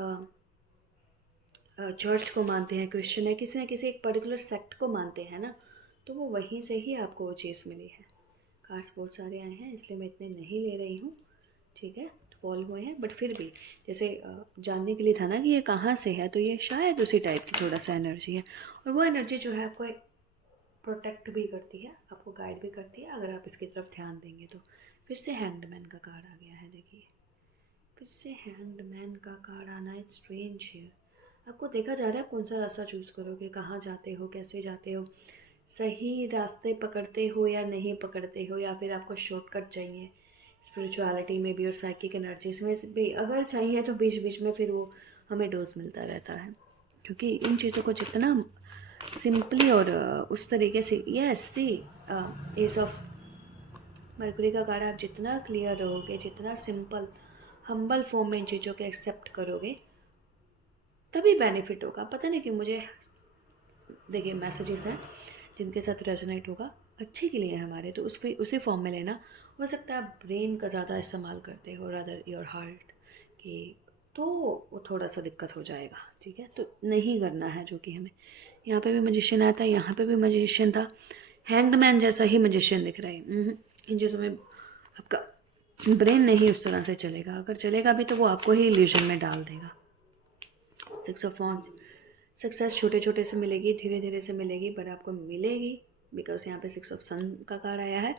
चर्च को मानते हैं, क्रिश्चियन है, किसी न किसी एक पर्टिकुलर सेक्ट को मानते हैं ना, तो वो वहीं से ही आपको वो चीज़ मिली है। कार्ड्स बहुत सारे आए हैं, इसलिए मैं इतने नहीं ले रही हूँ, ठीक है, फॉल हुए हैं, बट फिर भी जैसे जानने के लिए था ना कि ये कहाँ से है, तो ये शायद उसी टाइप की थोड़ा सा एनर्जी है। और वो एनर्जी जो है आपको एक प्रोटेक्ट भी करती है, आपको गाइड भी करती है, अगर आप इसकी तरफ ध्यान देंगे तो। फिर से हैंग्ड मैन का कार्ड आ गया है, देखिए फिर से हैंग्ड मैन का कार्ड आना इज स्ट्रेंज है। आपको देखा जा रहा है कौन सा रास्ता चूज़ करोगे, कहाँ जाते हो, कैसे जाते हो, सही रास्ते पकड़ते हो या नहीं पकड़ते हो, या फिर आपको शॉर्टकट चाहिए स्पिरिचुअलिटी में भी और साइकिक एनर्जीज में भी। अगर चाहिए तो बीच बीच में फिर वो हमें डोज मिलता रहता है, क्योंकि इन चीज़ों को जितना सिंपली और उस तरीके से, yes C S of Mercury का कार्ड, आप जितना क्लियर रहोगे, जितना सिंपल हम्बल फॉर्म में इन चीज़ों को एक्सेप्ट करोगे, तभी बेनिफिट होगा। पता नहीं क्यों मुझे, देखिए मैसेजेस हैं जिनके साथ रेजोनेट होगा, अच्छे के लिए है हमारे, तो उसी फॉर्म में लेना। हो सकता है आप ब्रेन का ज़्यादा इस्तेमाल करते हो रादर योर हार्ट कि, तो वो थोड़ा सा दिक्कत हो जाएगा, ठीक है, तो नहीं करना है। जो कि हमें यहाँ पे भी मजिशियन आता है, यहाँ पे भी मजिशियन था, हैंग्ड मैन जैसा ही मजिशियन दिख रहा है। इन चीज़ों में आपका ब्रेन नहीं उस तरह से चलेगा, अगर चलेगा भी तो वो आपको ही इल्यूजन में डाल देगा। 6 ऑफ वॉन्ड्स, सक्सेस छोटे छोटे से मिलेगी, धीरे धीरे से मिलेगी, पर आपको मिलेगी, बिकॉज यहाँ पे 6 ऑफ सन का कार्ड आया है।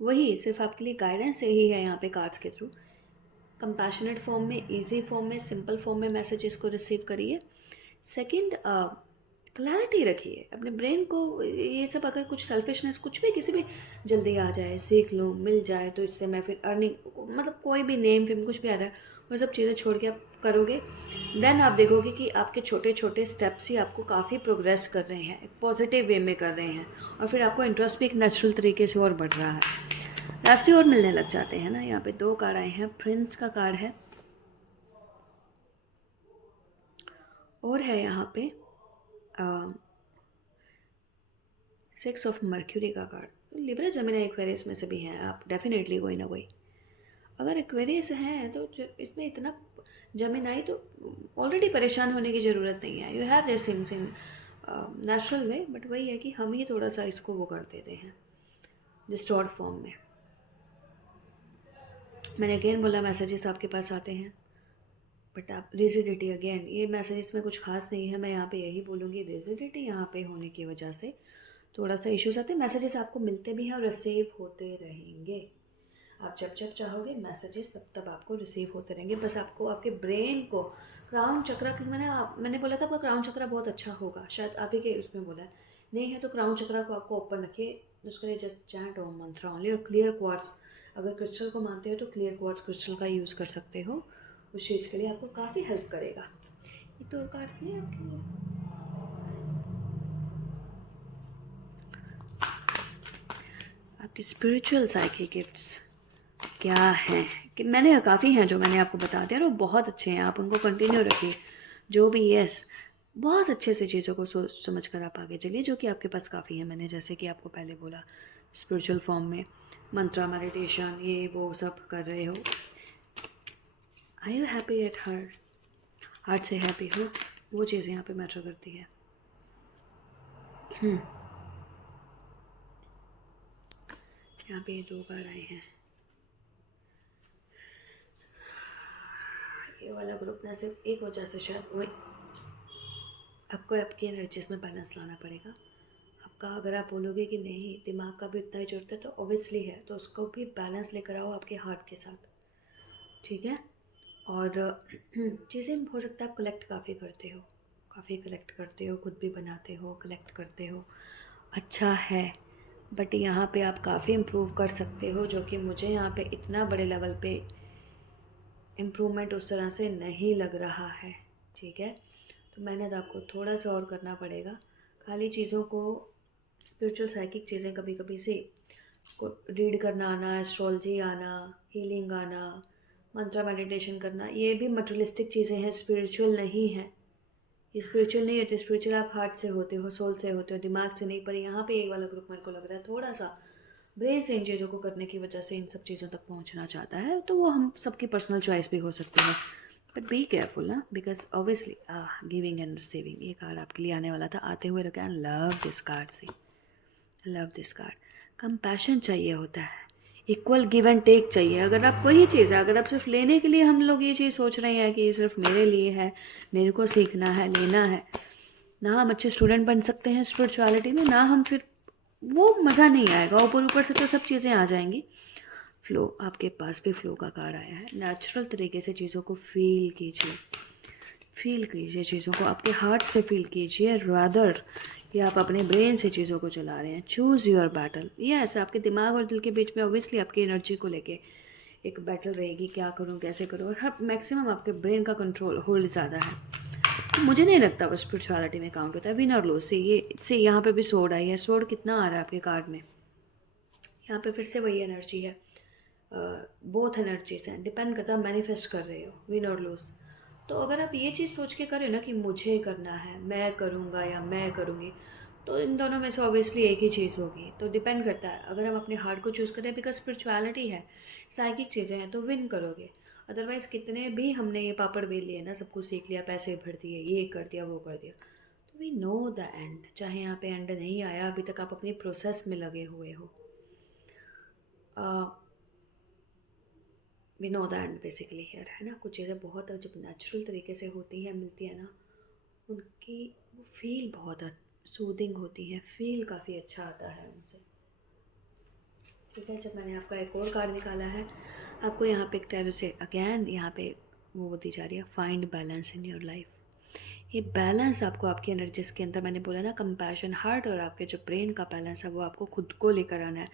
वही सिर्फ आपके लिए गाइडेंस ही है यहाँ पे कार्ड्स के थ्रू। कंपैशनेट फॉर्म में, इजी फॉर्म में, सिंपल फॉर्म में मैसेजेस को रिसीव करिए। सेकंड, क्लैरिटी रखिए अपने ब्रेन को। ये सब अगर कुछ सेल्फिशनेस, कुछ भी किसी भी जल्दी आ जाए, सीख लूँ, मिल जाए, तो इससे मैं फिर अर्निंग, मतलब कोई भी नेम फेम कुछ भी आ रहा है, वो सब चीज़ें छोड़ के आप करोगे, देन आप देखोगे कि आपके छोटे छोटे स्टेप्स ही आपको काफ़ी प्रोग्रेस कर रहे हैं, एक पॉजिटिव वे में कर रहे हैं, और फिर आपको इंटरेस्ट भी एक नेचुरल तरीके से और बढ़ रहा है, रास्ते और मिलने लग जाते हैं ना। यहाँ पे 2 कार्ड आए हैं, प्रिंस का कार्ड है और है यहाँ पे 6 ऑफ मर्क्यूरी का कार्ड। लिब्रा, जमिनी, एक्वेरियस में से भी हैं आप, डेफिनेटली कोई ना कोई। अगर एक्वेरियस हैं तो इसमें इतना जमिनाई तो ऑलरेडी परेशान होने की ज़रूरत नहीं है, you have this things in natural way, but वही है कि हम ही थोड़ा सा इसको वो कर देते हैं डिस्टॉर्ट फॉर्म में। मैंने अगेन बोला मैसेजेस आपके पास आते हैं, बट आप रिजिडिटी, अगेन ये मैसेजेस में कुछ खास नहीं है, मैं यहाँ पे यही बोलूँगी, रिजिडिटी यहाँ पे होने की वजह से थोड़ा सा इश्यूज आते हैं। मैसेजेस आपको मिलते भी हैं और रिसीव होते रहेंगे, आप जब जब चाहोगे मैसेजेस तब तब आपको रिसीव होते रहेंगे। बस आपको आपके ब्रेन को क्राउन चक्रा, क्योंकि मैंने बोला था आपका क्राउन चक्रा बहुत अच्छा होगा, शायद आप ही के उसमें बोला है, नहीं है तो क्राउन चक्रा को आपको ओपन रखिए, उसके लिए जस्ट चैंट ओम मंत्र ओनली। और क्लियर क्वार्ट्स, अगर क्रिस्टल को मानते हो तो क्लियर क्वार्ट्स क्रिस्टल का यूज़ कर सकते हो, उस चीज़ के लिए आपको काफ़ी हेल्प करेगा। ये तो कार्ड्स नहीं आपके लिए, आपकी स्पिरिचुअल साइकिक गिफ्ट्स क्या हैं, कि मैंने काफ़ी हैं जो मैंने आपको बता दिया और वो बहुत अच्छे हैं, आप उनको कंटिन्यू रखिए जो भी। यस, बहुत अच्छे से चीज़ों को सोच समझ कर आप आगे चलिए, जो कि आपके पास काफ़ी है। मैंने जैसे कि आपको पहले बोला, स्पिरिचुअल फॉर्म में मंत्रा, मेडिटेशन, ये वो सब कर रहे हो। Are you happy at heart, heart से हैप्पी हो, वो चीज़ यहाँ पे मैटर करती है। यहाँ पे 2 कार्ड आए हैं, ये वाला ग्रुप ना सिर्फ एक वजह से शायद वही, आपको आपकी एनर्जीज में बैलेंस लाना पड़ेगा। आपका अगर आप बोलोगे कि नहीं दिमाग का भी उतना ही जरूरत है, तो ऑब्वियसली है, तो उसको भी बैलेंस लेकर आओ आपके हार्ट के साथ, ठीक है। और चीज़ें हो सकता है आप कलेक्ट काफ़ी करते हो, काफ़ी कलेक्ट करते हो, खुद भी बनाते हो, कलेक्ट करते हो, अच्छा है, बट यहाँ पे आप काफ़ी इम्प्रूव कर सकते हो, जो कि मुझे यहाँ पे इतना बड़े लेवल पे इम्प्रूवमेंट उस तरह से नहीं लग रहा है, ठीक है। तो मेहनत आपको थोड़ा सा और करना पड़ेगा। खाली चीज़ों को, स्पिरिचुअल साइकिक चीज़ें कभी कभी से को रीड करना आना, एस्ट्रोलॉजी आना, हीलिंग आना, मंत्रा मेडिटेशन करना, ये भी मटेरियलिस्टिक चीज़ें हैं, स्पिरिचुअल नहीं है। ये स्पिरिचुअल नहीं होते। स्पिरिचुअल आप हार्ट से होते हो, सोल से होते हो, दिमाग से नहीं। पर यहाँ पे एक वाला ग्रुप मेरे को लग रहा है थोड़ा सा ब्रेन से इन चीज़ों को करने की वजह से इन सब चीज़ों तक पहुँचना चाहता है। तो वो हम सबकी पर्सनल चॉइस भी हो सकती है, बट बी केयरफुल ना, because obviously giving and receiving, ये कार्ड आपके लिए आने वाला था, आते हुए रखा। लव दिस कार्ड से, लव दिस कार्ड। कंपैशन चाहिए होता है, इक्वल गिव एंड टेक चाहिए। अगर आप वही चीज़ है, अगर आप सिर्फ लेने के लिए हम लोग ये चीज़ सोच रहे हैं कि ये सिर्फ मेरे लिए है, मेरे को सीखना है, लेना है, ना हम अच्छे स्टूडेंट बन सकते हैं स्पिरिचुअलिटी में, ना हम फिर वो मज़ा नहीं आएगा। ऊपर ऊपर से तो सब चीज़ें आ जाएंगी। फ्लो, आपके पास भी फ्लो का कार्ड आया है। नेचुरल तरीके से चीज़ों को फील कीजिए, फील कीजिए चीज़ों को, आपके हार्ट से फील कीजिए रादर कि आप अपने ब्रेन से चीज़ों को चला रहे हैं। Choose your battle. यस, आपके दिमाग और दिल के बीच में ऑब्वियसली आपकी एनर्जी को लेके एक बैटल रहेगी, क्या करूँ कैसे करूँ, और हर मैक्सिमम आपके ब्रेन का कंट्रोल होल्ड ज़्यादा है। तो मुझे नहीं लगता वो स्पिरिचुअलिटी में काउंट होता है। विन और लूज से ये यहाँ पे भी सोड आई है। सोड कितना आ रहा है आपके कार्ड में? यहाँ पे फिर से वही एनर्जी है। बोथ एनर्जीज हैं, डिपेंड करता है मैनिफेस्ट कर रहे हो, विन और लूज। तो अगर आप ये चीज़ सोच के करें ना कि मुझे करना है, मैं करूँगा या मैं करूँगी, तो इन दोनों में से ऑब्वियसली एक ही चीज़ होगी। तो डिपेंड करता है, अगर हम अपने हार्ट को चूज़ करें, बिकॉज स्पिरिचुअलिटी है, साइकिक चीज़ें हैं, तो विन करोगे। अदरवाइज़ कितने भी हमने ये पापड़ बेल लिए ना, सब कुछ सीख लिया, पैसे भर दिए, ये कर दिया वो कर दिया, तो वी नो द एंड। चाहे यहाँ पे एंड नहीं आया अभी तक, आप अपनी प्रोसेस में लगे हुए हो। We know that basically here, है ना। कुछ चीज़ें बहुत जब नेचुरल तरीके से होती हैं, मिलती है ना, उनकी वो फील बहुत सूदिंग होती है, फील काफ़ी अच्छा आता है उनसे। ठीक है, जब मैंने आपका एक और कार्ड निकाला है, आपको यहाँ पे एक टैरो से अगेन यहाँ पे वो दी जा रही है, find balance in your life. ये बैलेंस आपको आपकी एनर्जीज के अंदर, मैंने बोला ना, कंपैशन, हार्ट और आपके जो ब्रेन का बैलेंस है, वो आपको खुद को लेकर आना है।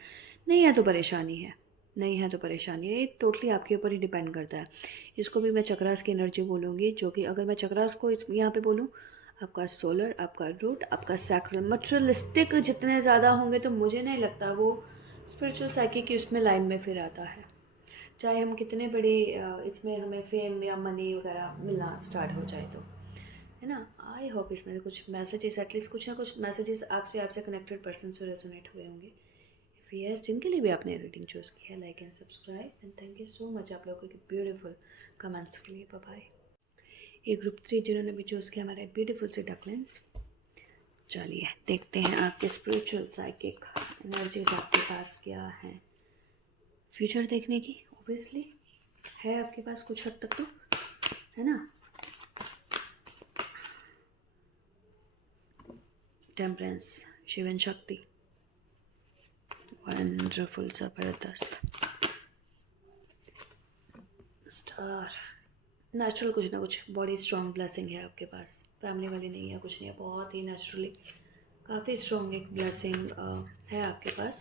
नहीं है तो परेशानी है, नहीं है तो परेशानी है। ये टोटली आपके ऊपर ही डिपेंड करता है। इसको भी मैं चक्रास की एनर्जी बोलूँगी, जो कि अगर मैं चक्रास को इस यहाँ पे बोलूँ, आपका सोलर, आपका रूट, आपका सैक्रल, मटेरियलिस्टिक जितने ज़्यादा होंगे तो मुझे नहीं लगता वो स्पिरिचुअल साइकिक की उसमें लाइन में फिर आता है। चाहे हम कितने बड़े इसमें हमें फेम या मनी वगैरह मिलना स्टार्ट हो जाए तो, है ना। आई होप इसमें से कुछ मैसेजेस, एटलीस्ट कुछ ना कुछ मैसेजेस आपसे कनेक्टेड पर्सन से रेजोनेट हुए होंगे। इफ़ यस, जिनके लिए भी आपने रीडिंग चूज़ की है, like and subscribe, and thank you so much आप लोगों के ब्यूटीफुल कमेंट्स के लिए। Bye bye. ये ग्रुप 3 जिन्होंने भी चूज़ किया, हमारे ब्यूटीफुल से डकलिंग्स। चलिए देखते हैं आपके स्पिरिचुअल साइकिक एनर्जीज आपके पास क्या है। फ्यूचर देखने की ऑब्वियसली है आपके पास कुछ हद तक तो, है ना। टेम्परेंस, शिवन शक्ति, वंडरफुल ज़बरदस्त, स्टार, नेचुरल कुछ ना कुछ, बॉडी स्ट्रॉन्ग ब्लेसिंग है आपके पास, फैमिली वाली नहीं है, कुछ नहीं है, बहुत ही नेचुरली काफ़ी स्ट्रॉन्ग एक ब्लेसिंग है आपके पास।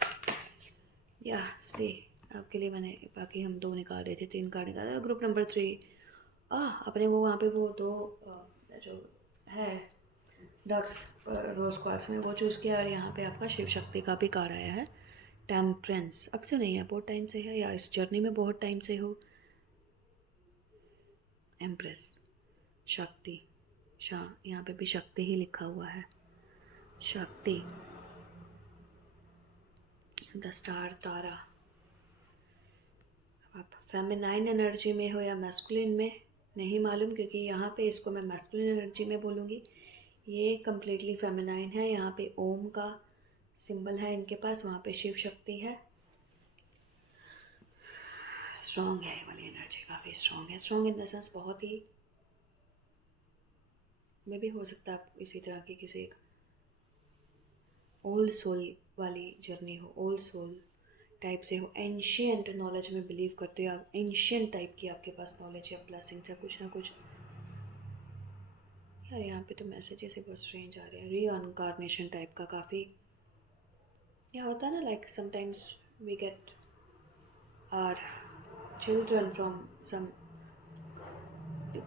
या सी, आपके लिए मैंने बाकी हम 2 निकाल रहे थे, 3 कार्ड निकाले। ग्रुप नंबर 3 अपने वो वहाँ पे वो 2 जो है डक्स रोज क्वार्ट्स में वो चूज़ किया, और यहाँ पे आपका शिव शक्ति का भी कार्ड आया है। टेम्परेंस अब से नहीं है, बहुत टाइम से है, या इस जर्नी में बहुत टाइम से हो। एम्प्रेस, शक्ति, यहाँ पे भी शक्ति ही लिखा हुआ है, शक्ति, द स्टार, तारा। अब आप फेमिनाइन एनर्जी में हो या मैस्कुलिन में, नहीं मालूम, क्योंकि यहाँ पे इसको मैं मैस्कुलिन एनर्जी में बोलूँगी। ये कम्प्लीटली फेमिनाइन है। यहाँ पे ओम का सिंबल है इनके पास, वहाँ पे शिव शक्ति है। स्ट्रॉन्ग है ये वाली एनर्जी, काफ़ी स्ट्रॉन्ग है। स्ट्रॉन्ग इन द सेंस बहुत ही, मे भी हो सकता है आप इसी तरह की किसी एक ओल्ड सोल वाली जर्नी हो, ओल्ड सोल टाइप से हो, एंशियंट नॉलेज में बिलीव करते हो, आप एंशियंट टाइप की आपके पास नॉलेज या ब्लेसिंग्स है कुछ ना कुछ। यार यहाँ पे तो मैसेजेस ही बहुत स्ट्रेंज आ रहे हैं। रीअनकार्नेशन टाइप का काफ़ी यह होता है ना, like sometimes we get our children from some,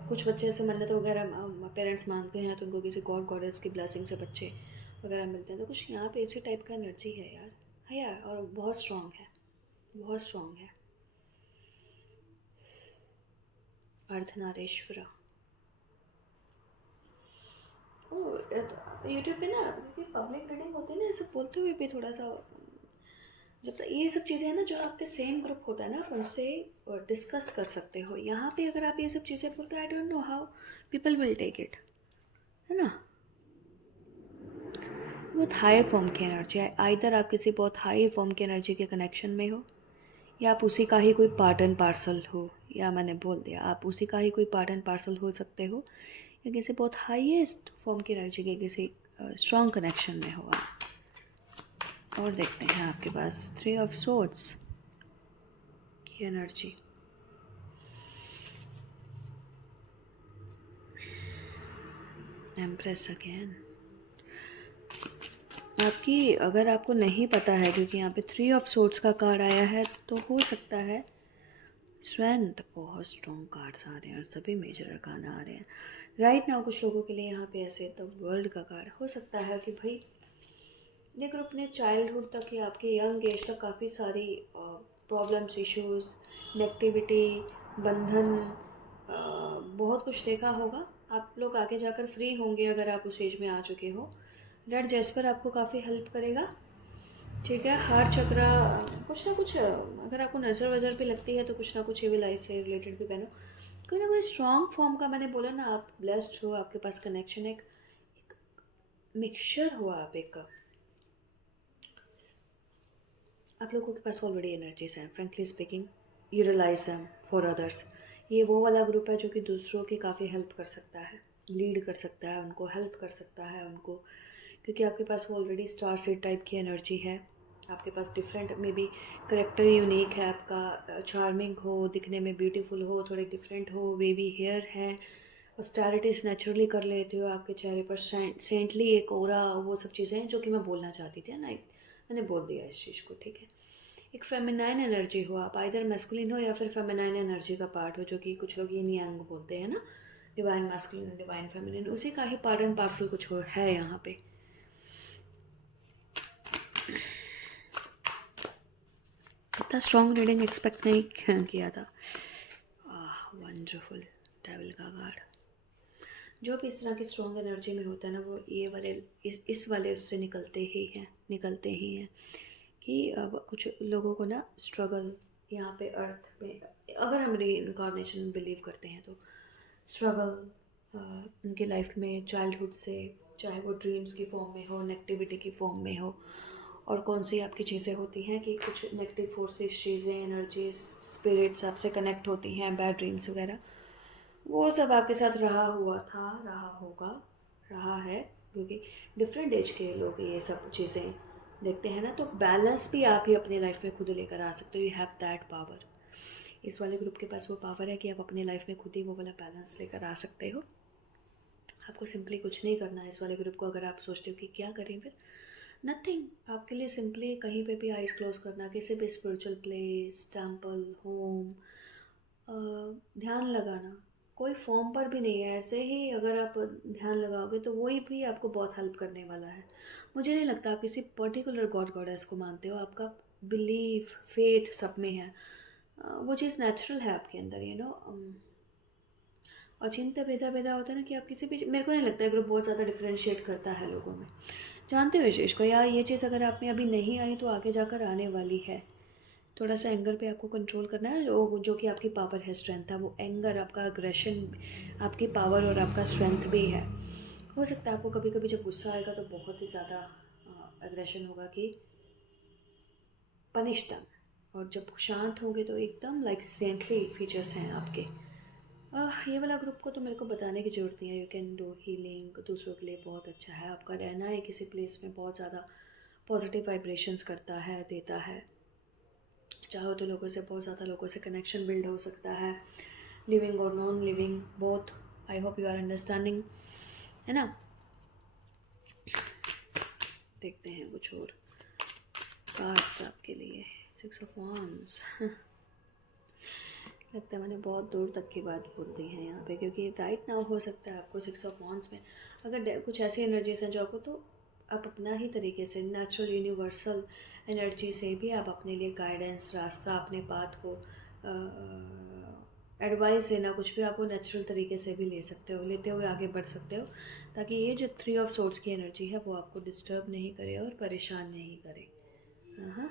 कुछ बच्चे ऐसे मन्नत वगैरह पेरेंट्स मांगते हैं तो उनको किसी गॉड गॉडेस की ब्लेसिंग से बच्चे वगैरह मिलते हैं। तो कुछ यहाँ पे इसी टाइप का एनर्जी है यार, है यार, और बहुत स्ट्रॉन्ग है, बहुत स्ट्रॉन्ग है। अर्धनारीश्वर। यूट्यूब पे ना, क्योंकि पब्लिक रीडिंग होती है ना, ऐसे बोलते हुए भी थोड़ा सा, जब तक ये सब चीज़ें हैं ना, जो आपके सेम ग्रुप होता है ना, आप उनसे डिस्कस कर सकते हो। यहाँ पे अगर आप ये सब चीज़ें बोलते हो, I don't know how people will take it, है ना। बहुत हाई फॉर्म की एनर्जी है, आइदर आप किसी बहुत हाई फॉर्म की एनर्जी के कनेक्शन में हो, या आप उसी का ही कोई पार्ट एंड पार्सल हो, या मैंने बोल दिया आप उसी का ही कोई पार्ट एंड पार्सल हो सकते हो, या किसी बहुत हाईएस्ट फॉर्म की एनर्जी के किसी स्ट्रॉन्ग कनेक्शन में हो आप। और देखते हैं आपके पास 3 ऑफ सोर्ड्स की एनर्जी। Empress again. आपकी, अगर आपको नहीं पता है, क्योंकि यहाँ पे 3 ऑफ सोर्ड्स का कार्ड आया है, तो हो सकता है स्ट्रेंथ, बहुत स्ट्रॉन्ग कार्ड्स आ रहे हैं और सभी मेजर अरकाना आ रहे हैं राइट नाउ। कुछ लोगों के लिए यहाँ पे ऐसे द वर्ल्ड का कार्ड हो सकता है कि भाई ये ग्रुप ने चाइल्डहुड तक या आपके यंग एज तक काफ़ी सारी प्रॉब्लम्स, इश्यूज, नेगेटिविटी, बंधन, बहुत कुछ देखा होगा। आप लोग आगे जाकर फ्री होंगे अगर आप उस एज में आ चुके हो। रेड जेस्पर आपको काफ़ी हेल्प करेगा, ठीक है। हार चक्रा, कुछ ना कुछ, अगर आपको नज़र वज़र भी लगती है तो कुछ ना कुछ एविल आई से रिलेटेड भी पहनो। कोई ना कोई स्ट्रॉन्ग फॉर्म का, मैंने बोला ना, आप ब्लेस्ड हो, आपके पास कनेक्शन, एक मिक्सचर हो, आप लोगों के पास ऑलरेडी एनर्जीज हैं, frankly speaking, utilise them for others. ये वो वाला ग्रुप है जो कि दूसरों की काफ़ी हेल्प कर सकता है, लीड कर सकता है उनको, हेल्प कर सकता है उनको, क्योंकि आपके पास वो ऑलरेडी स्टार सीड टाइप की एनर्जी है। आपके पास different, maybe character unique है आपका, चार्मिंग हो, दिखने में ब्यूटीफुल हो, थोड़े डिफरेंट हो, वेवी हेयर है, ऑस्टेरिटीज नेचुरली कर लेते हो, आपके चेहरे पर सेंटली एक ओरा, वो सब चीज़ें हैं जो कि मैं बोलना चाहती थी ना, मैंने बोल दिया इस चीज़ को, ठीक है। एक फेमिनाइन एनर्जी हो, आप आइदर मैस्कुलिन हो या फिर फेमिनाइन एनर्जी का पार्ट हो, जो कि कुछ लोग यिन यांग बोलते हैं ना, डिवाइन मैस्कुलिन, डिवाइन फेमिनिन, उसी का ही पार्ट एंड पार्सल कुछ हो है यहाँ पे। इतना स्ट्रॉन्ग रीडिंग एक्सपेक्ट नहीं किया था। वंडरफुल, डेविल का कार्ड। जो भी इस तरह की स्ट्रॉन्ग एनर्जी में होता है ना, वो ये वाले, इस वाले उससे निकलते ही हैं कि अब कुछ लोगों को ना स्ट्रगल, यहाँ पे अर्थ पे, अगर हम री इनकारनेशन में बिलीव करते हैं तो स्ट्रगल उनकी लाइफ में चाइल्डहुड से, चाहे वो ड्रीम्स की फॉर्म में हो, नेगेटिविटी की फॉर्म में हो, और कौन सी आपकी चीज़ें होती हैं कि कुछ नेगेटिव फोर्सेस, चीज़ें, एनर्जीज, स्पिरिट्स आपसे कनेक्ट होती हैं, बैड ड्रीम्स वगैरह, वो सब आपके साथ रहा हुआ था, रहा होगा, रहा है, क्योंकि डिफरेंट एज के लोग ये सब चीज़ें देखते हैं ना, तो बैलेंस भी आप ही अपनी लाइफ में खुद लेकर आ सकते हो। You have that power. इस वाले ग्रुप के पास वो पावर है कि आप अपनी लाइफ में खुद ही वो वाला बैलेंस लेकर आ सकते हो। आपको सिंपली कुछ नहीं करना है इस वाले ग्रुप को, अगर आप सोचते हो कि क्या करें फिर, नथिंग। आपके लिए सिंपली कहीं पे भी आइज़ क्लोज करना, किसी भी स्पिरिचुअल प्लेस, टेम्पल, होम, ध्यान लगाना, कोई फॉर्म पर भी नहीं है, ऐसे ही अगर आप ध्यान लगाओगे तो वही भी आपको बहुत हेल्प करने वाला है। मुझे नहीं लगता आप किसी पर्टिकुलर गॉड गॉडेस को मानते हो, आपका बिलीफ, फेथ सब में है, वो चीज़ नेचुरल है आपके अंदर, यू नो। अचिंत्य भेदा भेदा होता है ना कि आप किसी भी, मेरे को नहीं लगता है ग्रुप बहुत ज़्यादा डिफ्रेंशिएट करता है लोगों में। जानते हो इस चीज़ को, यार ये चीज़ अगर आप में अभी नहीं आई तो आगे जाकर आने वाली है। थोड़ा सा एंगर पे आपको कंट्रोल करना है, जो कि आपकी पावर है, स्ट्रेंथ है, वो एंगर, आपका अग्रेशन आपकी पावर और आपका स्ट्रेंथ भी है। हो सकता है आपको कभी कभी जब गुस्सा आएगा तो बहुत ही ज़्यादा अग्रेशन होगा कि पनिश दम, और जब शांत होंगे तो एकदम लाइक सेंटली फीचर्स हैं आपके। ये वाला ग्रुप को तो मेरे को बताने की ज़रूरत नहीं है। यू कैन डू हीलिंग, दूसरों के लिए बहुत अच्छा है। आपका रहना है किसी प्लेस में बहुत ज़्यादा पॉजिटिव वाइब्रेशंस करता है, देता है। चाहो तो लोगों से, बहुत ज़्यादा लोगों से कनेक्शन बिल्ड हो सकता है, लिविंग और non living both. I hope you are understanding, है ना। देखते हैं कुछ और कार्ड्स आपके लिए। 6 ऑफ वांड्स। लगता है मैंने बहुत दूर तक की बात बोल दी है यहाँ पे, क्योंकि राइट नाउ हो सकता है आपको 6 ऑफ वांड्स में अगर कुछ ऐसी एनर्जीज हैं जो आपको, तो आप अपना ही तरीके से नेचुरल यूनिवर्सल एनर्जी से भी आप अपने लिए गाइडेंस, रास्ता, अपने पाथ को एडवाइस लेना कुछ भी आपको नेचुरल तरीके से भी ले सकते हो, लेते हुए आगे बढ़ सकते हो, ताकि ये जो 3 ऑफ सोर्ड्स की एनर्जी है वो आपको डिस्टर्ब नहीं करे और परेशान नहीं करे। हाँ,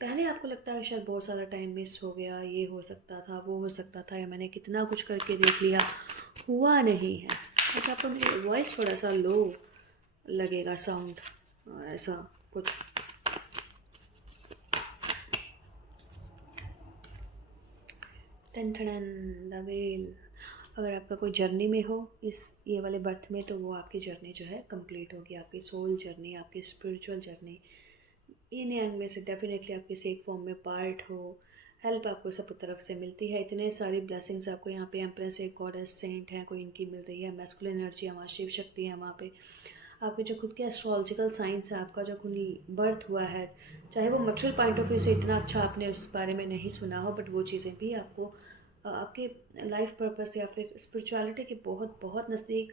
पहले आपको लगता है शायद बहुत सारा टाइम मिस हो गया, ये हो सकता था, वो हो सकता था, या मैंने कितना कुछ करके देख लिया, हुआ नहीं है। अच्छा, आपको मेरी वॉइस थोड़ा सा लो लगेगा, साउंड ऐसा कुछ। Ton ton the well. अगर आपका कोई जर्नी में हो इस ये वाले बर्थ में, तो वो आपकी जर्नी जो है कंप्लीट होगी, आपकी सोल जर्नी, आपकी स्पिरिचुअल जर्नी। yin yang में से डेफिनेटली आप किसी एक फॉर्म में पार्ट हो। हेल्प आपको सब तरफ से मिलती है, इतने सारी ब्लेसिंग्स आपको यहाँ पे एम्प्रेस एक गॉडेस सेंट है कोई इनकी मिल रही है, मैस्कुलिन एनर्जी है वहाँ, शिव शक्ति है वहाँ पे। आपके जो खुद के एस्ट्रोलॉजिकल साइंस है, आपका जो खुद बर्थ हुआ है, चाहे वो मटेरियल पॉइंट ऑफ व्यू से इतना अच्छा आपने उस बारे में नहीं सुना हो, बट वो चीज़ें भी आपको आपके लाइफ पर्पस या फिर स्पिरिचुअलिटी के बहुत बहुत नज़दीक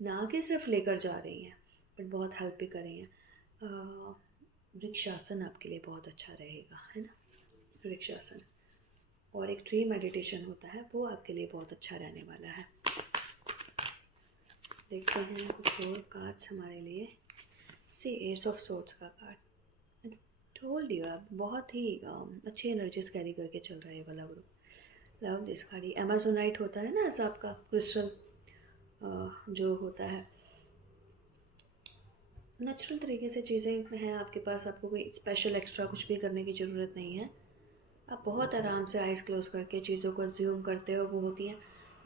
ना कि सिर्फ लेकर जा रही हैं, बट बहुत हेल्प भी कर रही हैं। वृक्षासन आपके लिए बहुत अच्छा रहेगा, है ना, वृक्षासन। और एक ट्री मेडिटेशन होता है, वो आपके लिए बहुत अच्छा रहने वाला है। देखते हैं कुछ और कार्ड्स हमारे लिए। सी एस ऑफ सोर्ड्स का कार्ड, टोल्ड यू, आप बहुत ही अच्छी एनर्जीज कैरी करके चल रहा है वाला ग्रुप। लव दिस कार्ड, ये अमेजोनाइट होता है ना, ऐसा आपका क्रिस्टल जो होता है, नेचुरल तरीके से चीज़ें हैं आपके पास, आपको कोई स्पेशल एक्स्ट्रा कुछ भी करने की ज़रूरत नहीं है। आप बहुत आराम से आइज़ क्लोज करके चीज़ों को अज्यूम करते हो, वो होती हैं।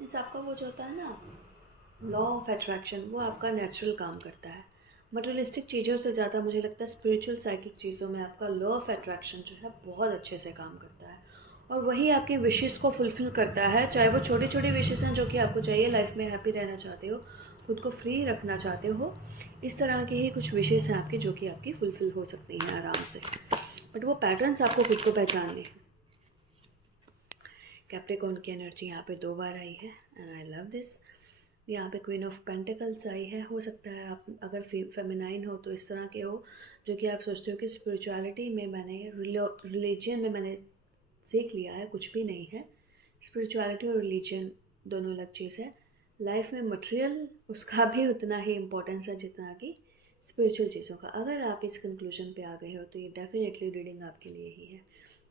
मीन्स आपका वो जो होता है ना लॉ ऑफ अट्रैक्शन, वो आपका नेचुरल काम करता है। मटेरियलिस्टिक चीज़ों से ज़्यादा मुझे लगता है स्पिरिचुअल साइकिक चीज़ों में आपका लॉ ऑफ अट्रैक्शन जो है बहुत अच्छे से काम करता है, और वही आपकी विशेज़ को फुलफ़िल करता है, चाहे वो छोटी छोटी विशेज़ हैं जो कि आपको चाहिए, लाइफ में हैप्पी रहना चाहते हो, खुद को फ्री रखना चाहते हो, इस तरह की ही कुछ विशेज़ हैं आपकी जो कि आपकी फुलफ़िल हो सकती हैं आराम से, बट वो पैटर्न्स आपको खुद को पहचानने हैं। कैप्रिकॉर्न की एनर्जी यहाँ पे 2 बार आई है, एंड आई लव दिस। यहाँ पे क्वीन ऑफ पेंटिकल्स आई है। हो सकता है आप अगर फेमिनाइन हो तो इस तरह के हो, जो कि आप सोचते हो कि स्पिरिचुअलिटी में मैंने, रिलीजन में मैंने सीख लिया है, कुछ भी नहीं है। स्पिरिचुअलिटी और रिलीजन दोनों अलग चीज़ है। लाइफ में मटेरियल उसका भी उतना ही इम्पोर्टेंस है जितना कि स्पिरिचुअल चीज़ों का। अगर आप इस कंक्लूजन पे आ गए हो तो ये डेफिनेटली रीडिंग आपके लिए ही है,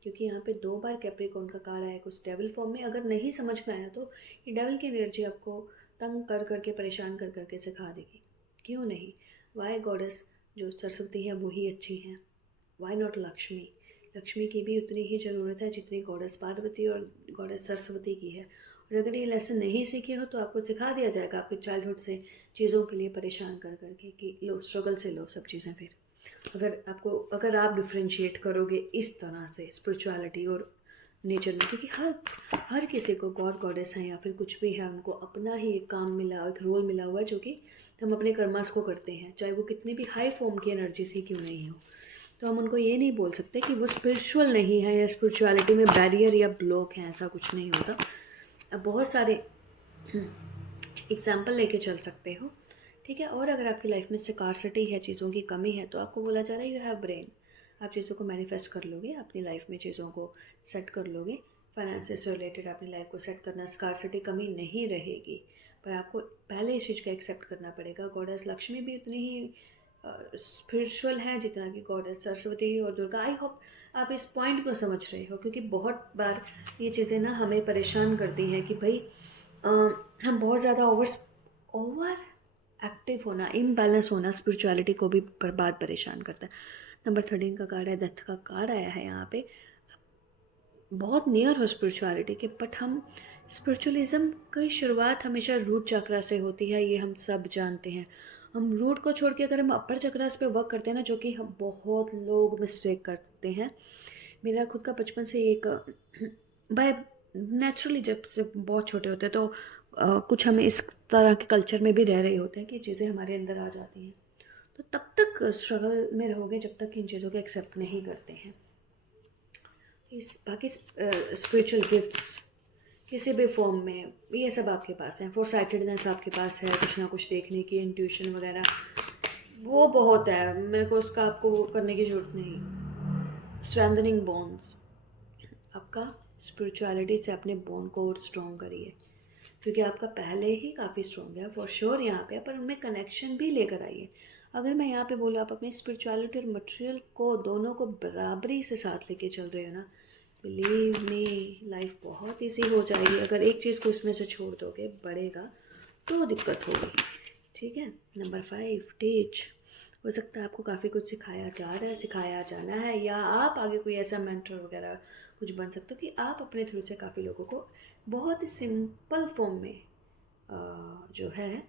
क्योंकि यहाँ पे 2 बार कैप्रिकॉर्न का कार्ड आया कुछ डेविल फॉर्म में। अगर नहीं समझ में आया तो ये डेविल की एनर्जी आपको तंग कर करके, परेशान कर करके सिखा देगी, क्यों नहीं। वाई गॉडेस जो सरस्वती हैं वही अच्छी हैं, वाई नॉट लक्ष्मी। लक्ष्मी की भी उतनी ही ज़रूरत है जितनी गॉडेस पार्वती और गॉडेस सरस्वती की है। और अगर ये लेसन नहीं सीखे हो तो आपको सिखा दिया जाएगा आपके चाइल्डहुड से चीज़ों के लिए परेशान कर करके कि लो स्ट्रगल से लो सब चीज़ें। फिर अगर आप डिफ्रेंशिएट करोगे इस तरह से स्पिरिचुअलिटी और नेचर में, क्योंकि हर किसी को गॉड गॉडेस हैं या फिर कुछ भी है, उनको अपना ही एक काम मिला, एक रोल मिला हुआ है जो कि हम अपने कर्मास को करते हैं, चाहे वो कितनी भी हाई फॉर्म की एनर्जी से क्यों नहीं हो। तो हम उनको ये नहीं बोल सकते कि वो स्पिरिचुअल नहीं है या स्पिरिचुअलिटी में बैरियर या ब्लॉक है, ऐसा कुछ नहीं होता। अब बहुत सारे एग्जाम्पल लेके चल सकते हो, ठीक है। और अगर आपकी लाइफ में स्कार्सिटी है, चीज़ों की कमी है, तो आपको बोला जा रहा है यू हैव ब्रेन, आप चीज़ों को मैनिफेस्ट कर लोगे, अपनी लाइफ में चीज़ों को सेट कर लोगे। फाइनेंस से रिलेटेड अपनी लाइफ को सेट करना, स्कार्सिटी कमी नहीं रहेगी, पर आपको पहले इस चीज़ को एक्सेप्ट करना पड़ेगा। गॉडेस लक्ष्मी भी उतनी ही स्पिरिचुअल है जितना कि गॉडेस सरस्वती और दुर्गा। आई होप आप इस पॉइंट को समझ रहे हो, क्योंकि बहुत बार ये चीज़ें ना हमें परेशान करती हैं कि भाई हम बहुत ज़्यादा ओवर एक्टिव होना, इम्बैलेंस होना स्पिरिचुअलिटी को भी बर्बाद परेशान करता है। नंबर 13 का कार्ड है, डेथ का कार्ड आया है यहाँ पे। बहुत नियर हो स्पिरिचुअलिटी के, बट हम स्पिरिचुअलिज्म की शुरुआत हमेशा रूट चक्रा से होती है, ये हम सब जानते हैं। हम रूट को छोड़ के अगर हम अपर चक्रास पे वर्क करते हैं ना, जो कि हम बहुत लोग मिस्टेक करते हैं। मेरा खुद का बचपन से एक बाय नेचुरली जब से बहुत छोटे होते हैं तो कुछ हम इस तरह के कल्चर में भी रह रहे होते हैं कि चीज़ें हमारे अंदर आ जाती हैं, तो तब तक स्ट्रगल में रहोगे जब तक इन चीज़ों को एक्सेप्ट नहीं करते हैं। इस बाकी स्पिरिचुअल गिफ्ट्स किसी भी फॉर्म में ये सब आपके पास है। फोरसाइटेडनेस आपके पास है, कुछ ना कुछ देखने की, इंट्यूशन वगैरह वो बहुत है, मेरे को उसका आपको वो करने की ज़रूरत नहीं। स्ट्रेंथनिंग बॉन्ड्स आपका स्पिरिचुअलिटी से अपने बॉन्ड को और स्ट्रॉन्ग करिए, क्योंकि आपका पहले ही काफ़ी स्ट्रॉन्ग है फॉर श्योर यहाँ पे, पर उनमें कनेक्शन भी लेकर आइए। अगर मैं यहाँ पे बोलूँ आप अपनी स्पिरिचुअलिटी और मटेरियल को दोनों को बराबरी से साथ लेके चल रहे हो ना, बिलीव मी लाइफ बहुत ईजी हो जाएगी। अगर एक चीज़ को इसमें से छोड़ दोगे बढ़ेगा तो दिक्कत होगी। ठीक है। Number 5, teach. हो सकता है आपको काफ़ी कुछ सिखाया जा रहा है, सिखाया जाना है, या आप आगे कोई ऐसा मेंटर वगैरह कुछ बन सकते हो कि आप अपने थ्रू से काफ़ी लोगों को बहुत ही सिंपल फॉर्म में जो है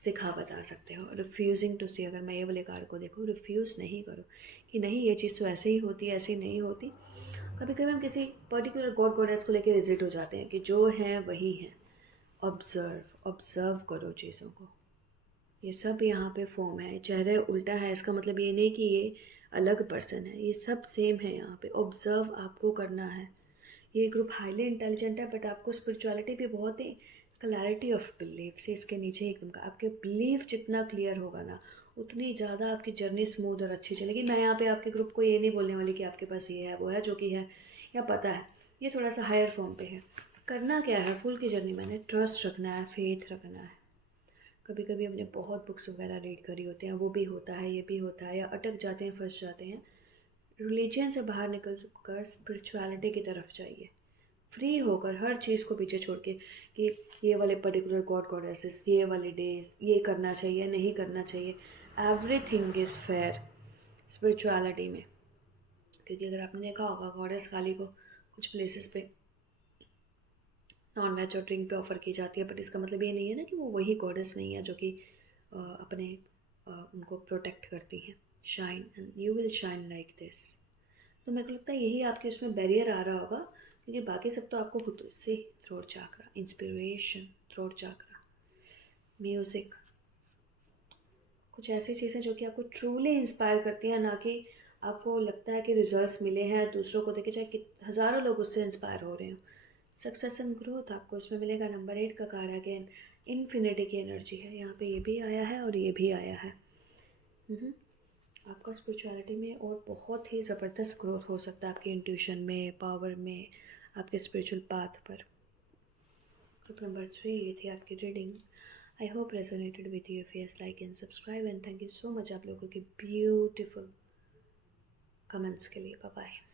सिखा बता सकते हो। रिफ्यूज़िंग टू सी, अगर मैं ये वाले कार्ड को देखूँ, रिफ्यूज़ नहीं करो कि नहीं ये चीज़ तो ऐसे ही होती है, ऐसे ही नहीं होती। कभी कभी हम किसी पर्टिकुलर गॉड गॉडेस को लेकर रिजिट हो जाते हैं कि जो हैं वही हैं। ऑब्ज़र्व करो चीज़ों को। ये सब यहाँ पे फॉर्म है, चेहरे उल्टा है इसका मतलब ये नहीं कि ये अलग पर्सन है, ये सब सेम है। यहाँ पे ऑब्ज़र्व आपको करना है। ये ग्रुप हाईली इंटेलिजेंट है, बट आपको स्पिरिचुअलिटी भी बहुत ही क्लैरिटी ऑफ बिलीफ से इसके नीचे एकदम का, आपके बिलीफ जितना क्लियर होगा ना उतनी ज़्यादा आपकी जर्नी स्मूथ और अच्छी चलेगी। मैं यहाँ पे आपके ग्रुप को ये नहीं बोलने वाली कि आपके पास ये है वो है, जो कि है या पता है, ये थोड़ा सा हायर फॉर्म पे है। करना क्या है, फुल की जर्नी मैंने ट्रस्ट रखना है, फेथ रखना है। कभी कभी हमने बहुत बुक्स वगैरह रीड करी होती हैं, वो भी होता है, ये भी होता है, या अटक जाते हैं, फंस जाते हैं। रिलीजन से बाहर निकल कर स्पिरिचुअलिटी की तरफ जाइए, फ्री होकर हर चीज़ को पीछे छोड़ के कि ये वाले पर्टिकुलर गॉड गॉडेसेस, ये वाले डेज, ये करना चाहिए नहीं करना चाहिए। एवरीथिंग इज़ फेयर स्पिरिचुअलिटी में। क्योंकि अगर आपने देखा होगा गॉडेस काली को कुछ प्लेसेस पे नॉन वेज और ड्रिंक पे ऑफ़र की जाती है, बट इसका मतलब ये नहीं है ना कि वो वही गॉडेस नहीं है जो कि अपने उनको प्रोटेक्ट करती हैं। Shine and you will shine like this. तो मेरे को लगता है यही आपके उसमें बैरियर आ रहा होगा, क्योंकि बाकी सब तो आपको खुद से थ्रोट चाकरा, इंस्पिरेशन, थ्रोट चाकरा, म्यूज़िक, कुछ ऐसी चीज़ें जो कि आपको ट्रूली इंस्पायर करती हैं, ना कि आपको लगता है कि रिजल्ट्स मिले हैं दूसरों को देखे, चाहे कि हज़ारों लोग उससे इंस्पायर हो रहे हो। सक्सेस एंड ग्रोथ आपको इसमें मिलेगा। नंबर 8 का कार्ड अगेन इन्फिनिटी की एनर्जी है, यहाँ पे ये भी आया है और ये भी आया है। आपका स्पिरिचुअलिटी में और बहुत ही ज़बरदस्त ग्रोथ हो सकता है, आपके इंट्यूशन में, पावर में, आपके स्पिरिचुअल पाथ पर। ग्रुप नंबर 3, ये थी आपकी reading. I hope resonated with you. If yes, like and subscribe, and thank you so much आप लोगों के ब्यूटीफुल कमेंट्स के लिए। Bye bye.